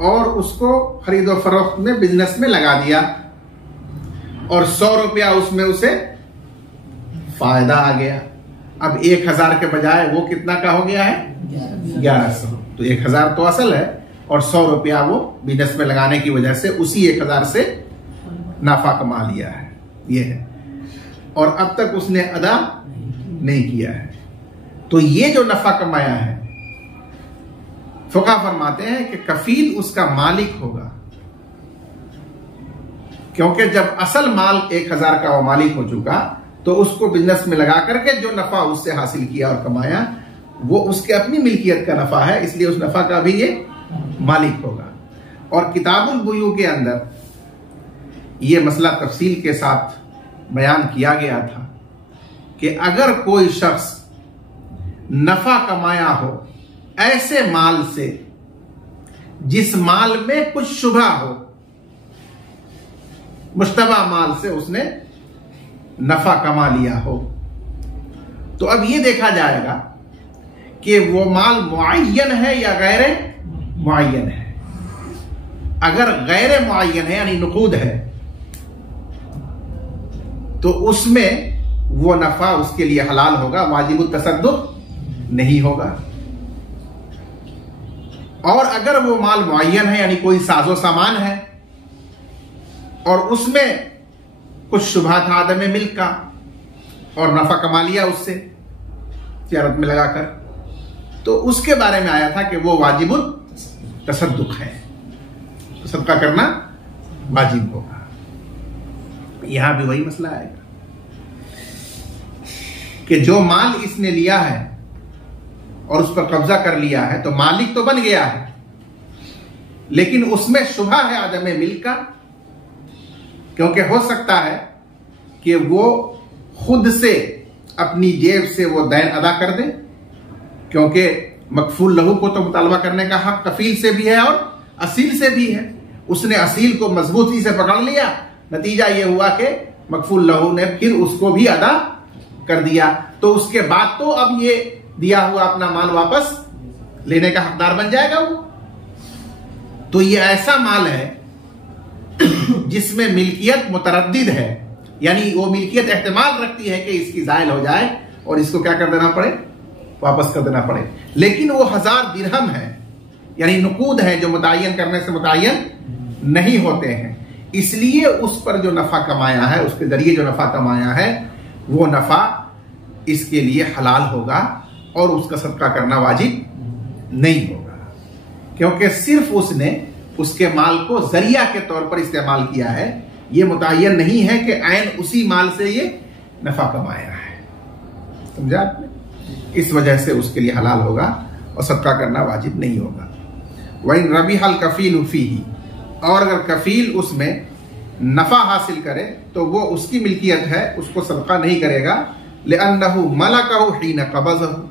और उसको खरीदो फरोख्त में, बिजनेस में लगा दिया और 100 रुपया उसमें उसे फायदा आ गया। अब 1000 के बजाय वो कितना का हो गया है? 1100। तो 1000 तो असल है और 100 रुपया वो बिजनेस में लगाने की वजह से उसी 1000 से नाफा कमा लिया है, ये है। और अब तक उसने अदा नहीं किया है। तो ये जो नफा कमाया है, फुक़हा फरमाते हैं कि कफील उसका मालिक होगा, क्योंकि जब असल माल 1000 का वो मालिक हो चुका तो उसको बिजनेस में लगा करके जो नफा उससे हासिल किया और कमाया वो उसके अपनी मिल्कियत का नफा है, इसलिए उस नफा का भी ये मालिक होगा। और किताबुल बुयू के अंदर ये मसला तफसील के साथ बयान किया गया था कि अगर कोई शख्स नफा कमाया हो ऐसे माल से जिस माल में कुछ शुबा हो, मुश्तबा माल से उसने नफा कमा लिया हो, तो अब यह देखा जाएगा कि वो माल मुअय्यन है या गैर मुअय्यन है। अगर गैर मुअय्यन है यानी नुकूद है तो उसमें वो नफा उसके लिए हलाल होगा, वाजिबुत तसद्दुक नहीं होगा। और अगर वो माल मुअय्यन है यानी कोई साजो सामान है और उसमें कुछ शुबहा था आदम मिल्क का और नफा कमा लिया उससे तिजारत में लगाकर, तो उसके बारे में आया था कि वो वाजिबुल तसद्दुक है, तो सदका करना वाजिब होगा। यहां भी वही मसला आएगा कि जो माल इसने लिया है और उस पर कब्जा कर लिया है तो मालिक तो बन गया है, लेकिन उसमें शुबहा है आदम मिल्क का, क्योंकि हो सकता है कि वो खुद से अपनी जेब से वो दैन अदा कर दे, क्योंकि मकफूल लहू को तो मुतालबा करने का हक कफील से भी है और असील से भी है। उसने असील को मजबूती से पकड़ लिया, नतीजा ये हुआ कि मकफूल लहू ने फिर उसको भी अदा कर दिया, तो उसके बाद तो अब ये दिया हुआ अपना माल वापस लेने का हकदार बन जाएगा वो। तो ये ऐसा माल है जिसमें मिल्कियत मुतरद्दिद है, यानी वो मिल्कियत एहतमाल रखती है कि इसकी जायल हो जाए और इसको क्या कर देना पड़े, वापस कर देना पड़े, लेकिन वो 1000 दिरहम है यानी नुकूद है जो मुतय्यन करने से मुतय्यन नहीं होते हैं, इसलिए उस पर जो नफा कमाया है, उसके जरिए जो नफा कमाया है वो नफा इसके लिए हलाल होगा और उसका सदका करना वाजिब नहीं होगा, क्योंकि सिर्फ उसने उसके माल को जरिया के तौर पर इस्तेमाल किया है। यह मुतय्यन नहीं है कि ऐन उसी माल से ये नफा कमाया है। समझा आपने? इस वजह से उसके लिए हलाल होगा और सदका करना वाजिब नहीं होगा। वइन रबिहल कफील फीही, और अगर कफील उसमें नफा हासिल करे तो वो उसकी मिल्कियत है, उसको सदका नहीं करेगा। लिअन्नहु मलकहु हीन क़बज़हु,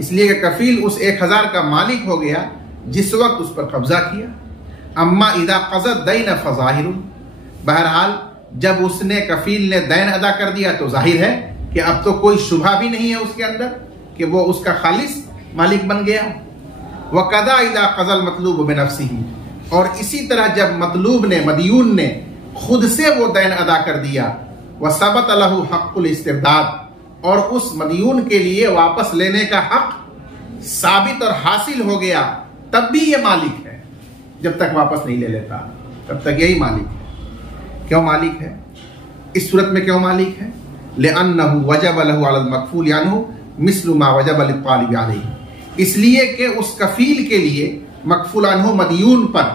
इसलिए कि कफील उस 1000 का मालिक हो गया जिस वक्त उस पर कब्जा किया। अम्मा इदा क़ज़त दैन फ़ज़ाहिरुन, बहरहाल जब उसने कफील ने दैन अदा कर दिया तो जाहिर है कि अब तो कोई शुबहा भी नहीं है उसके अंदर कि वो उसका खालिस मालिक बन गया। वक़ज़ा इदा क़ज़ल मतलूब बिनफ़्सिही, और इसी तरह जब मतलूब ने, मदयून ने खुद से वो दैन अदा कर दिया, व सबत लहू हक़्क़ुल इस्तिबदाद, और उस मदयून के लिए वापस लेने का हक साबित और हासिल हो गया, तब भी ये मालिक है। जब तक वापस नहीं ले लेता तब तक यही मालिक है। क्यों मालिक है? इस सूरत में क्यों मालिक है? लिअन्नहु वजब लहू अलल मकफूल यानहु मिस्लु मा वजब लित्तालिब अलैहि, इसलिए कि उस कफील के लिए मकफूल अन्हु मदयून पर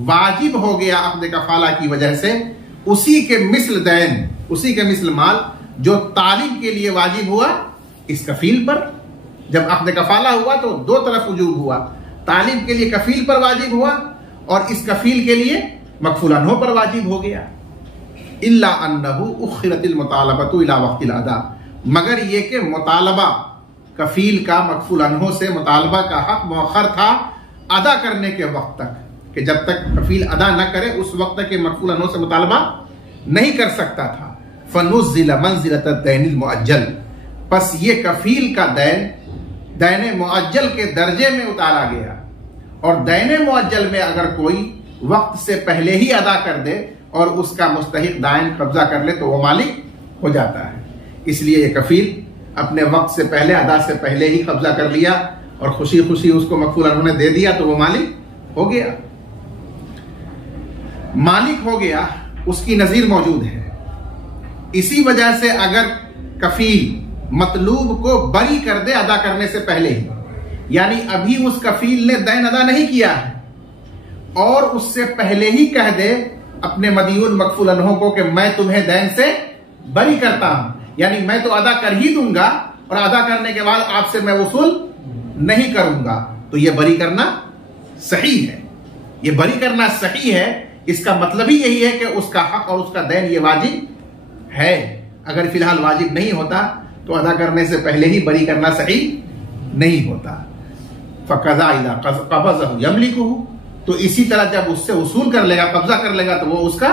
वाजिब हो गया अक़्द कफाला की वजह से उसी के मिस्ल दैन, उसी के मिस्ल माल जो तालिब के लिए वाजिब हुआ इस कफील पर। जब अक़्द कफाला हुआ तो दो तरफ वजूब हुआ, तालिब के लिए कफील पर वाजिब हुआ और इस कफील के लिए मकफूल अन्हु पर वाजिब हो गया। इल्ला अन्नहु उख़िरतिल मुतालबतु इला वक़्तिल अदा, मगर ये कि मुतालबा कफील का मकफूल अन्हु से मुतालबा का हक मौखर था अदा करने के वक्त तक, कि जब तक कफील अदा न करे उस वक्त तक के मकफूल अन्हु से मुतालबा नहीं कर सकता था। फनुज़्ज़िल मंज़िलत दैनिल मुअज्जल, बस ये कफील का दैन मुअज्जल के दर्जे में उतारा गया। और दैन मुअज्जल में अगर कोई वक्त से पहले ही अदा कर दे और उसका मुस्तहिक दाइन कब्जा कर ले तो वो मालिक हो जाता है। इसलिए ये कफील अपने वक्त से पहले, अदा से पहले ही कब्जा कर लिया और खुशी खुशी उसको मकफूल उन्होंने दे दिया तो वो मालिक हो गया। मालिक हो गया, उसकी नजीर मौजूद है। इसी वजह से अगर कफील मतलूब को बरी कर दे अदा करने से पहले ही, यानी अभी उस कफील ने दैन अदा नहीं किया है और उससे पहले ही कह दे अपने मदीउन मकफूल अनहो को कि मैं तुम्हें दैन से बरी करता हूं, यानी मैं तो अदा कर ही दूंगा और अदा करने के बाद आपसे मैं वसूल नहीं करूंगा, तो यह बरी करना सही है। यह बरी करना सही है, इसका मतलब ही यही है कि उसका हक और उसका दैन ये वाजिब है। अगर फिलहाल वाजिब नहीं होता तो अदा करने से पहले ही बरी करना सही नहीं होता। फक़ज़ा इज़ा क़बज़हु यमलिकुहु, तो इसी तरह जब उससे वसूल कर लेगा, कब्जा कर लेगा, तो वो उसका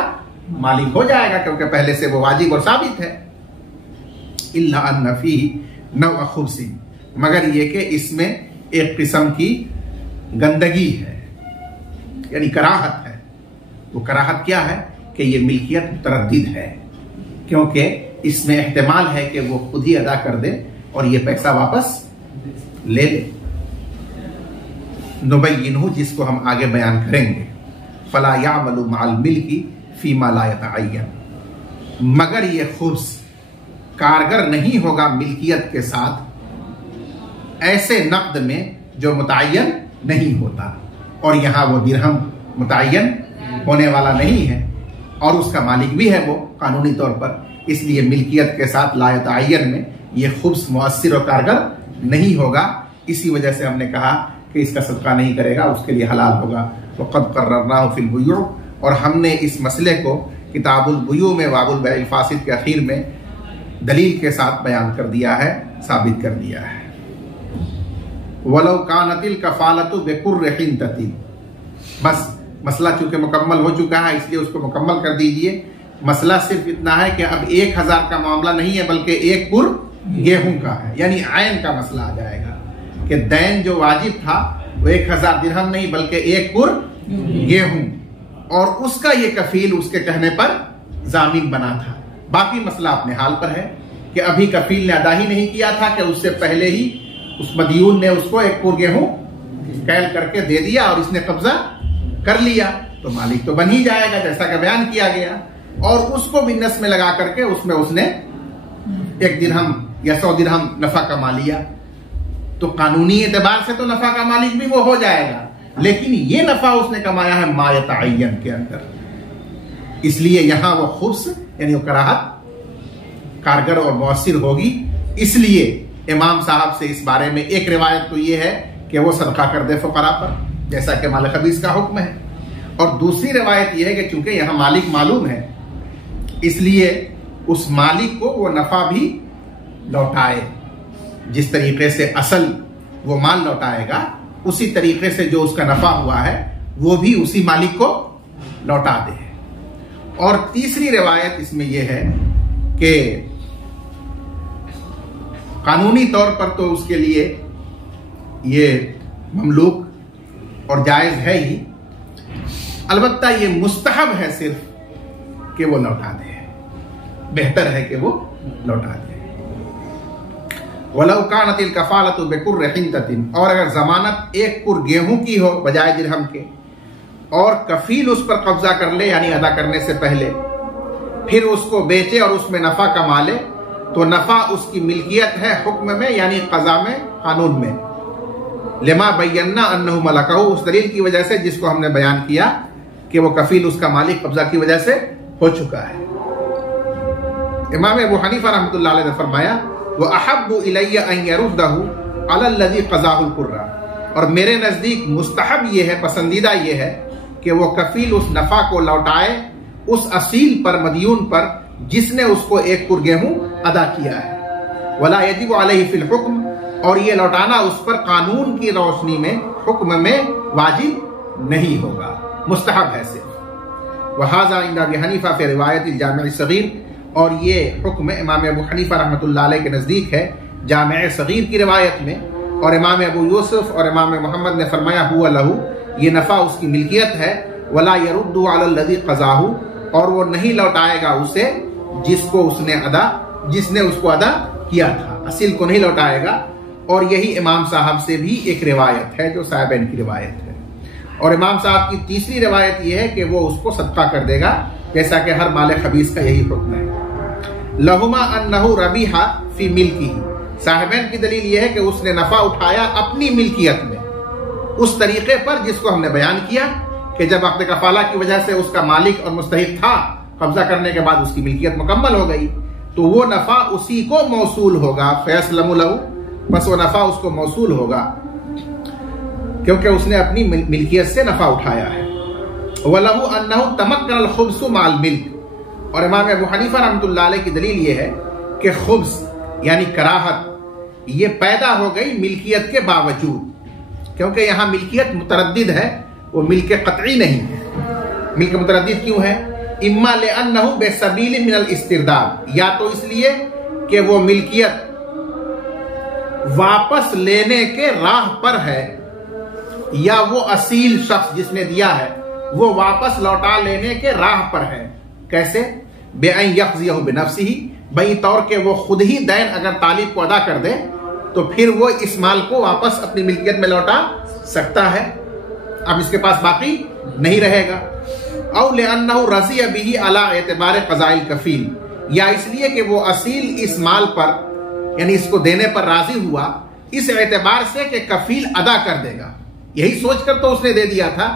मालिक हो जाएगा, क्योंकि पहले से वो वाजिब और साबित है। इल्ला अन्न फ़ीही नौअ खुब्सिन, मगर ये कि इसमें एक किस्म की गंदगी है, यानी कराहत है। वो कराहत क्या है कि ये मिल्कियत मुतरद्दिद है, क्योंकि इसमें एहतिमाल है कि वो खुद ही अदा कर दे और ये पैसा वापस ले ले। नुबय्यिनुहु, जिसको हम आगे बयान करेंगे। फला यामलु मअल मिल्की फीमा ला यतअय्यन, मगर ये खुब्स कारगर नहीं होगा मिल्कियत के साथ ऐसे नक़द में जो मुतअय्यन नहीं होता। और यहां वो दिरहम मुतअय्यन होने वाला नहीं है और उसका मालिक भी है वो कानूनी तौर पर, इसलिए मिल्कियत के साथ ला यतअय्यन में ये खुब्स मुअस्सिर और कारगर नहीं होगा। इसी वजह से हमने कहा कि इसका सदका नहीं करेगा, उसके लिए हलाल होगा। तो क़द क़र्ररनाहु फ़िल बुयू, और हमने इस मसले को किताबुल बुयू में बाबुल बैइल फ़ासिद के आखिर में दलील के साथ बयान कर दिया है, साबित कर दिया है। वलौ कानतिल कफ़ालतु बिकुर्रि हिंततिन, बस मसला चूंकि मुकम्मल हो चुका है इसलिए उसको मुकम्मल कर दीजिए। मसला सिर्फ इतना है कि अब 1000 का मामला नहीं है बल्कि 1 पुर गेहूं का है, यानी आयन का मसला आ जाएगा कि दैन जो वाजिब था वो 1000 दिरहम नहीं बल्कि 1 पुर गेहूं, और उसका ये कफील उसके कहने पर जामिन बना था। बाकी मसला अपने हाल पर है कि अभी कफील ने अदा ही नहीं किया था कि उससे पहले ही उस मदयून ने उसको 1 पुर गेहूं कैल करके दे दिया और इसने कब्जा कर लिया, तो मालिक तो बन ही जाएगा जैसा कि बयान किया गया। और उसको बिजनेस में लगा करके उसमें उसने 1 दिरहम या 100 दिरहम नफा कमा लिया, तो कानूनी एतबार से तो नफा का मालिक भी वो हो जाएगा, लेकिन ये नफा उसने कमाया है मा यतअय्यन के अंदर, इसलिए यहां वो खुब्स यानी वो कराहत कारगर और मुअस्सिर होगी। इसलिए इमाम साहब से इस बारे में एक रिवायत तो ये है कि वो सदका कर दे फुकरा पर, जैसा कि माल खबीस का हुक्म है, और दूसरी रिवायत यह है कि चूंकि यहां मालिक मालूम है इसलिए उस मालिक को वो नफा भी लौटाए। जिस तरीके से असल वो माल लौटाएगा उसी तरीके से जो उसका नफा हुआ है वो भी उसी मालिक को लौटा दे। और तीसरी रिवायत इसमें यह है कि कानूनी तौर पर तो उसके लिए ये ममलूक और जायज है ही, अलबत्ता ये मुस्तहब है सिर्फ कि वो लौटा दे, बेहतर है कि वो लौटा दे। वलौ कानतिल कफ़ालतु बिकुर्रि हिंततिन, और अगर जमानत 1 पुर गेहूं की हो बजाय दिरहम के और कफील उस पर कब्जा कर ले यानी अदा करने से पहले, फिर उसको बेचे और उसमें नफा कमा ले, तो नफा उसकी मिल्कियत है हुक्म में यानी क़ज़ा में, कानून में। लिमा बय्यन्ना अन्नहु मलकहु, उस दलील की वजह से जिसको हमने बयान किया कि वो कफील उसका मालिक कब्जा की वजह से हो चुका है। इमाम अबू हनीफा रहमतुल्लाह अलैह ने फरमाया व अहब्बु इलय्या अन यरुद्दहु अला अल्लज़ी क़ज़ाहुल कुर्रा, और मेरे नजदीक मुस्तहब ये है, पसंदीदा ये है कि वो कफील उस नफा को लौटाए उस असील पर, मदयून पर, जिसने उसको 1 पुर गेहूं अदा किया है। वला यजिबु अलैहि फिल हुक्म, और ये लौटाना उस पर कानून की रोशनी में, हुक्म में वाजिब नहीं होगा, मुस्तहब है सिर्फ। वहाज़ा इंदा अबी हनीफा फी रिवायत जामिअ सगीर, और ये हुक्म इमाम अबू हनीफा रहमतुल्लाह अलैह के नज़दीक है जामे सगीर की रिवायत में, और इमाम अबू यूसुफ और इमाम मोहम्मद ने फरमाया हुआ लहू, ये नफ़ा उसकी मिल्कियत है, वला यरुद्दु अलल्लज़ी क़ज़ाहु, और वो नहीं लौटाएगा उसे जिसने उसको अदा किया था, असील को नहीं लौटाएगा। और यही इमाम साहब से भी एक रिवायत है जो साहिबैन की रिवायत है। और इमाम साहब की तीसरी रिवायत यह है कि वो उसको सदका कर देगा, जैसा कि हर माल खबीस का यही हुक्म है। लहुमा अन्नहु रबीहा फी मिल्की, साहिबैन की दलील यह है कि उसने नफा उठाया अपनी मिल्कियत में, उस तरीके पर जिसको हमने बयान किया कि जब अक़्द कफाला की वजह से उसका मालिक और मुस्तहिक था, कब्जा करने के बाद उसकी मिल्कियत मुकम्मल हो गई, तो वो नफा उसी को मौसूल होगा। फयस्लमु लहू, बस वो नफा उसको मौसूल होगा क्योंकि उसने अपनी मिल्कियत से नफा उठाया है। वलहु अन्नहु तमक्कनल खुब्सु माल मिल्क, और इमाम अबू हनीफा रहमतुल्लाह अलैह की दलील ये है कि खुब्स यानी कराहत ये पैदा हो गई मिल्कियत के बावजूद, क्योंकि यहाँ मिल्कियत मुतरद्दिद है, वो मिल्क कतई नहीं है। मिल्क मुतरद्दिद क्यों है? इम्मा लिअन्नहु बेसबील मिनल इस्तिरदाद, या तो इसलिए कि वो मिल्कियत वापस लेने के राह पर है, या वो असील शख्स जिसने दिया है वो वापस लौटा लेने के राह पर है। कैसे? बेअन यक़ज़ियहु बिनफ़्सिही, बई तौर के वो खुद ही दैन अगर तालिब को अदा कर दे तो फिर वो इस माल को वापस अपनी मिल्कियत में लौटा सकता है, अब इसके पास बाकी नहीं रहेगा। औ लिअन्नहु रज़िय बिही अला एतबार क़ज़ाइल कफ़ील, या इसलिए कि वो असील इस माल पर यानी इसको देने पर राजी हुआ इस एतबार से कि कफील अदा कर देगा, यही सोचकर तो उसने दे दिया था,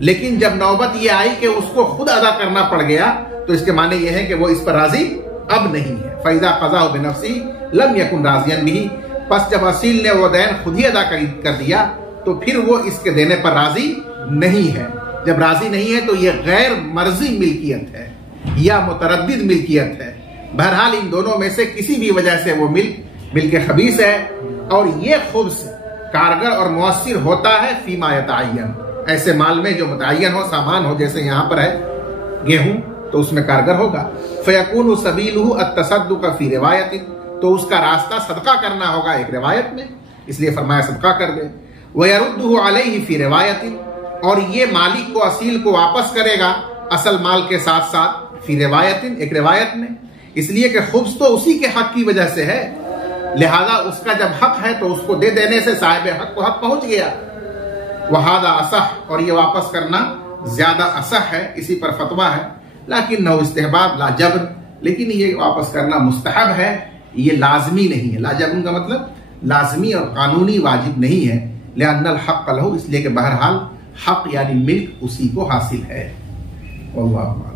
लेकिन जब नौबत ये आई कि उसको खुद अदा करना पड़ गया तो इसके माने ये है कि वो इस पर राजी अब नहीं है। फ़इज़ा क़ज़ाहु बिनफ़्सिही लम यकुन राज़ियन बिही, बस जब असील ने वो दैन खुद ही अदा कर दिया तो फिर वो इसके देने पर राजी नहीं है। जब राजी नहीं है तो ये गैर मर्जी मिल्कियत है या मुतरद्दिद मिल्कियत है। बहरहाल इन दोनों में से किसी भी वजह से वो मिल्क खबीस है, और ये खुब्स कारगर और मुअस्सिर होता है फीमा यतअय्यन, ऐसे माल में जो मुतअय्यन हो, सामान हो, जैसे यहाँ पर है गेहूं, तो उसमें कारगर होगा। फयकूनु सबीलुहु अत-तसद्दुक़ फी रिवायतिन, तो उसका रास्ता सदका करना होगा एक रिवायत में, इसलिए फरमाया सदका कर दे। वयरुद्दुहु अलैहि फी रिवायतिन, और ये मालिक को असील को वापस करेगा असल माल के साथ साथ फी रिवायतिन, एक रिवायत में, इसलिए कि खुब्स तो उसी के हक की वजह से है, लिहाजा उसका जब हक है तो उसको दे देने से साहिब हक को हक पहुंच गया। वहादा असह, और ये वापस करना ज्यादा असह है, इसी पर फतवा है। लेकिन नौ इस्तेहबाब ला जब्र, लेकिन ये वापस करना मुस्तहब है, ये लाजमी नहीं है। ला जब्र का मतलब लाजमी और कानूनी वाजिब नहीं है। लिअन्नल हक़्क़ लहू, इसलिए कि बहरहाल हक यानी मिल्क उसी को हासिल है। वल्लाहु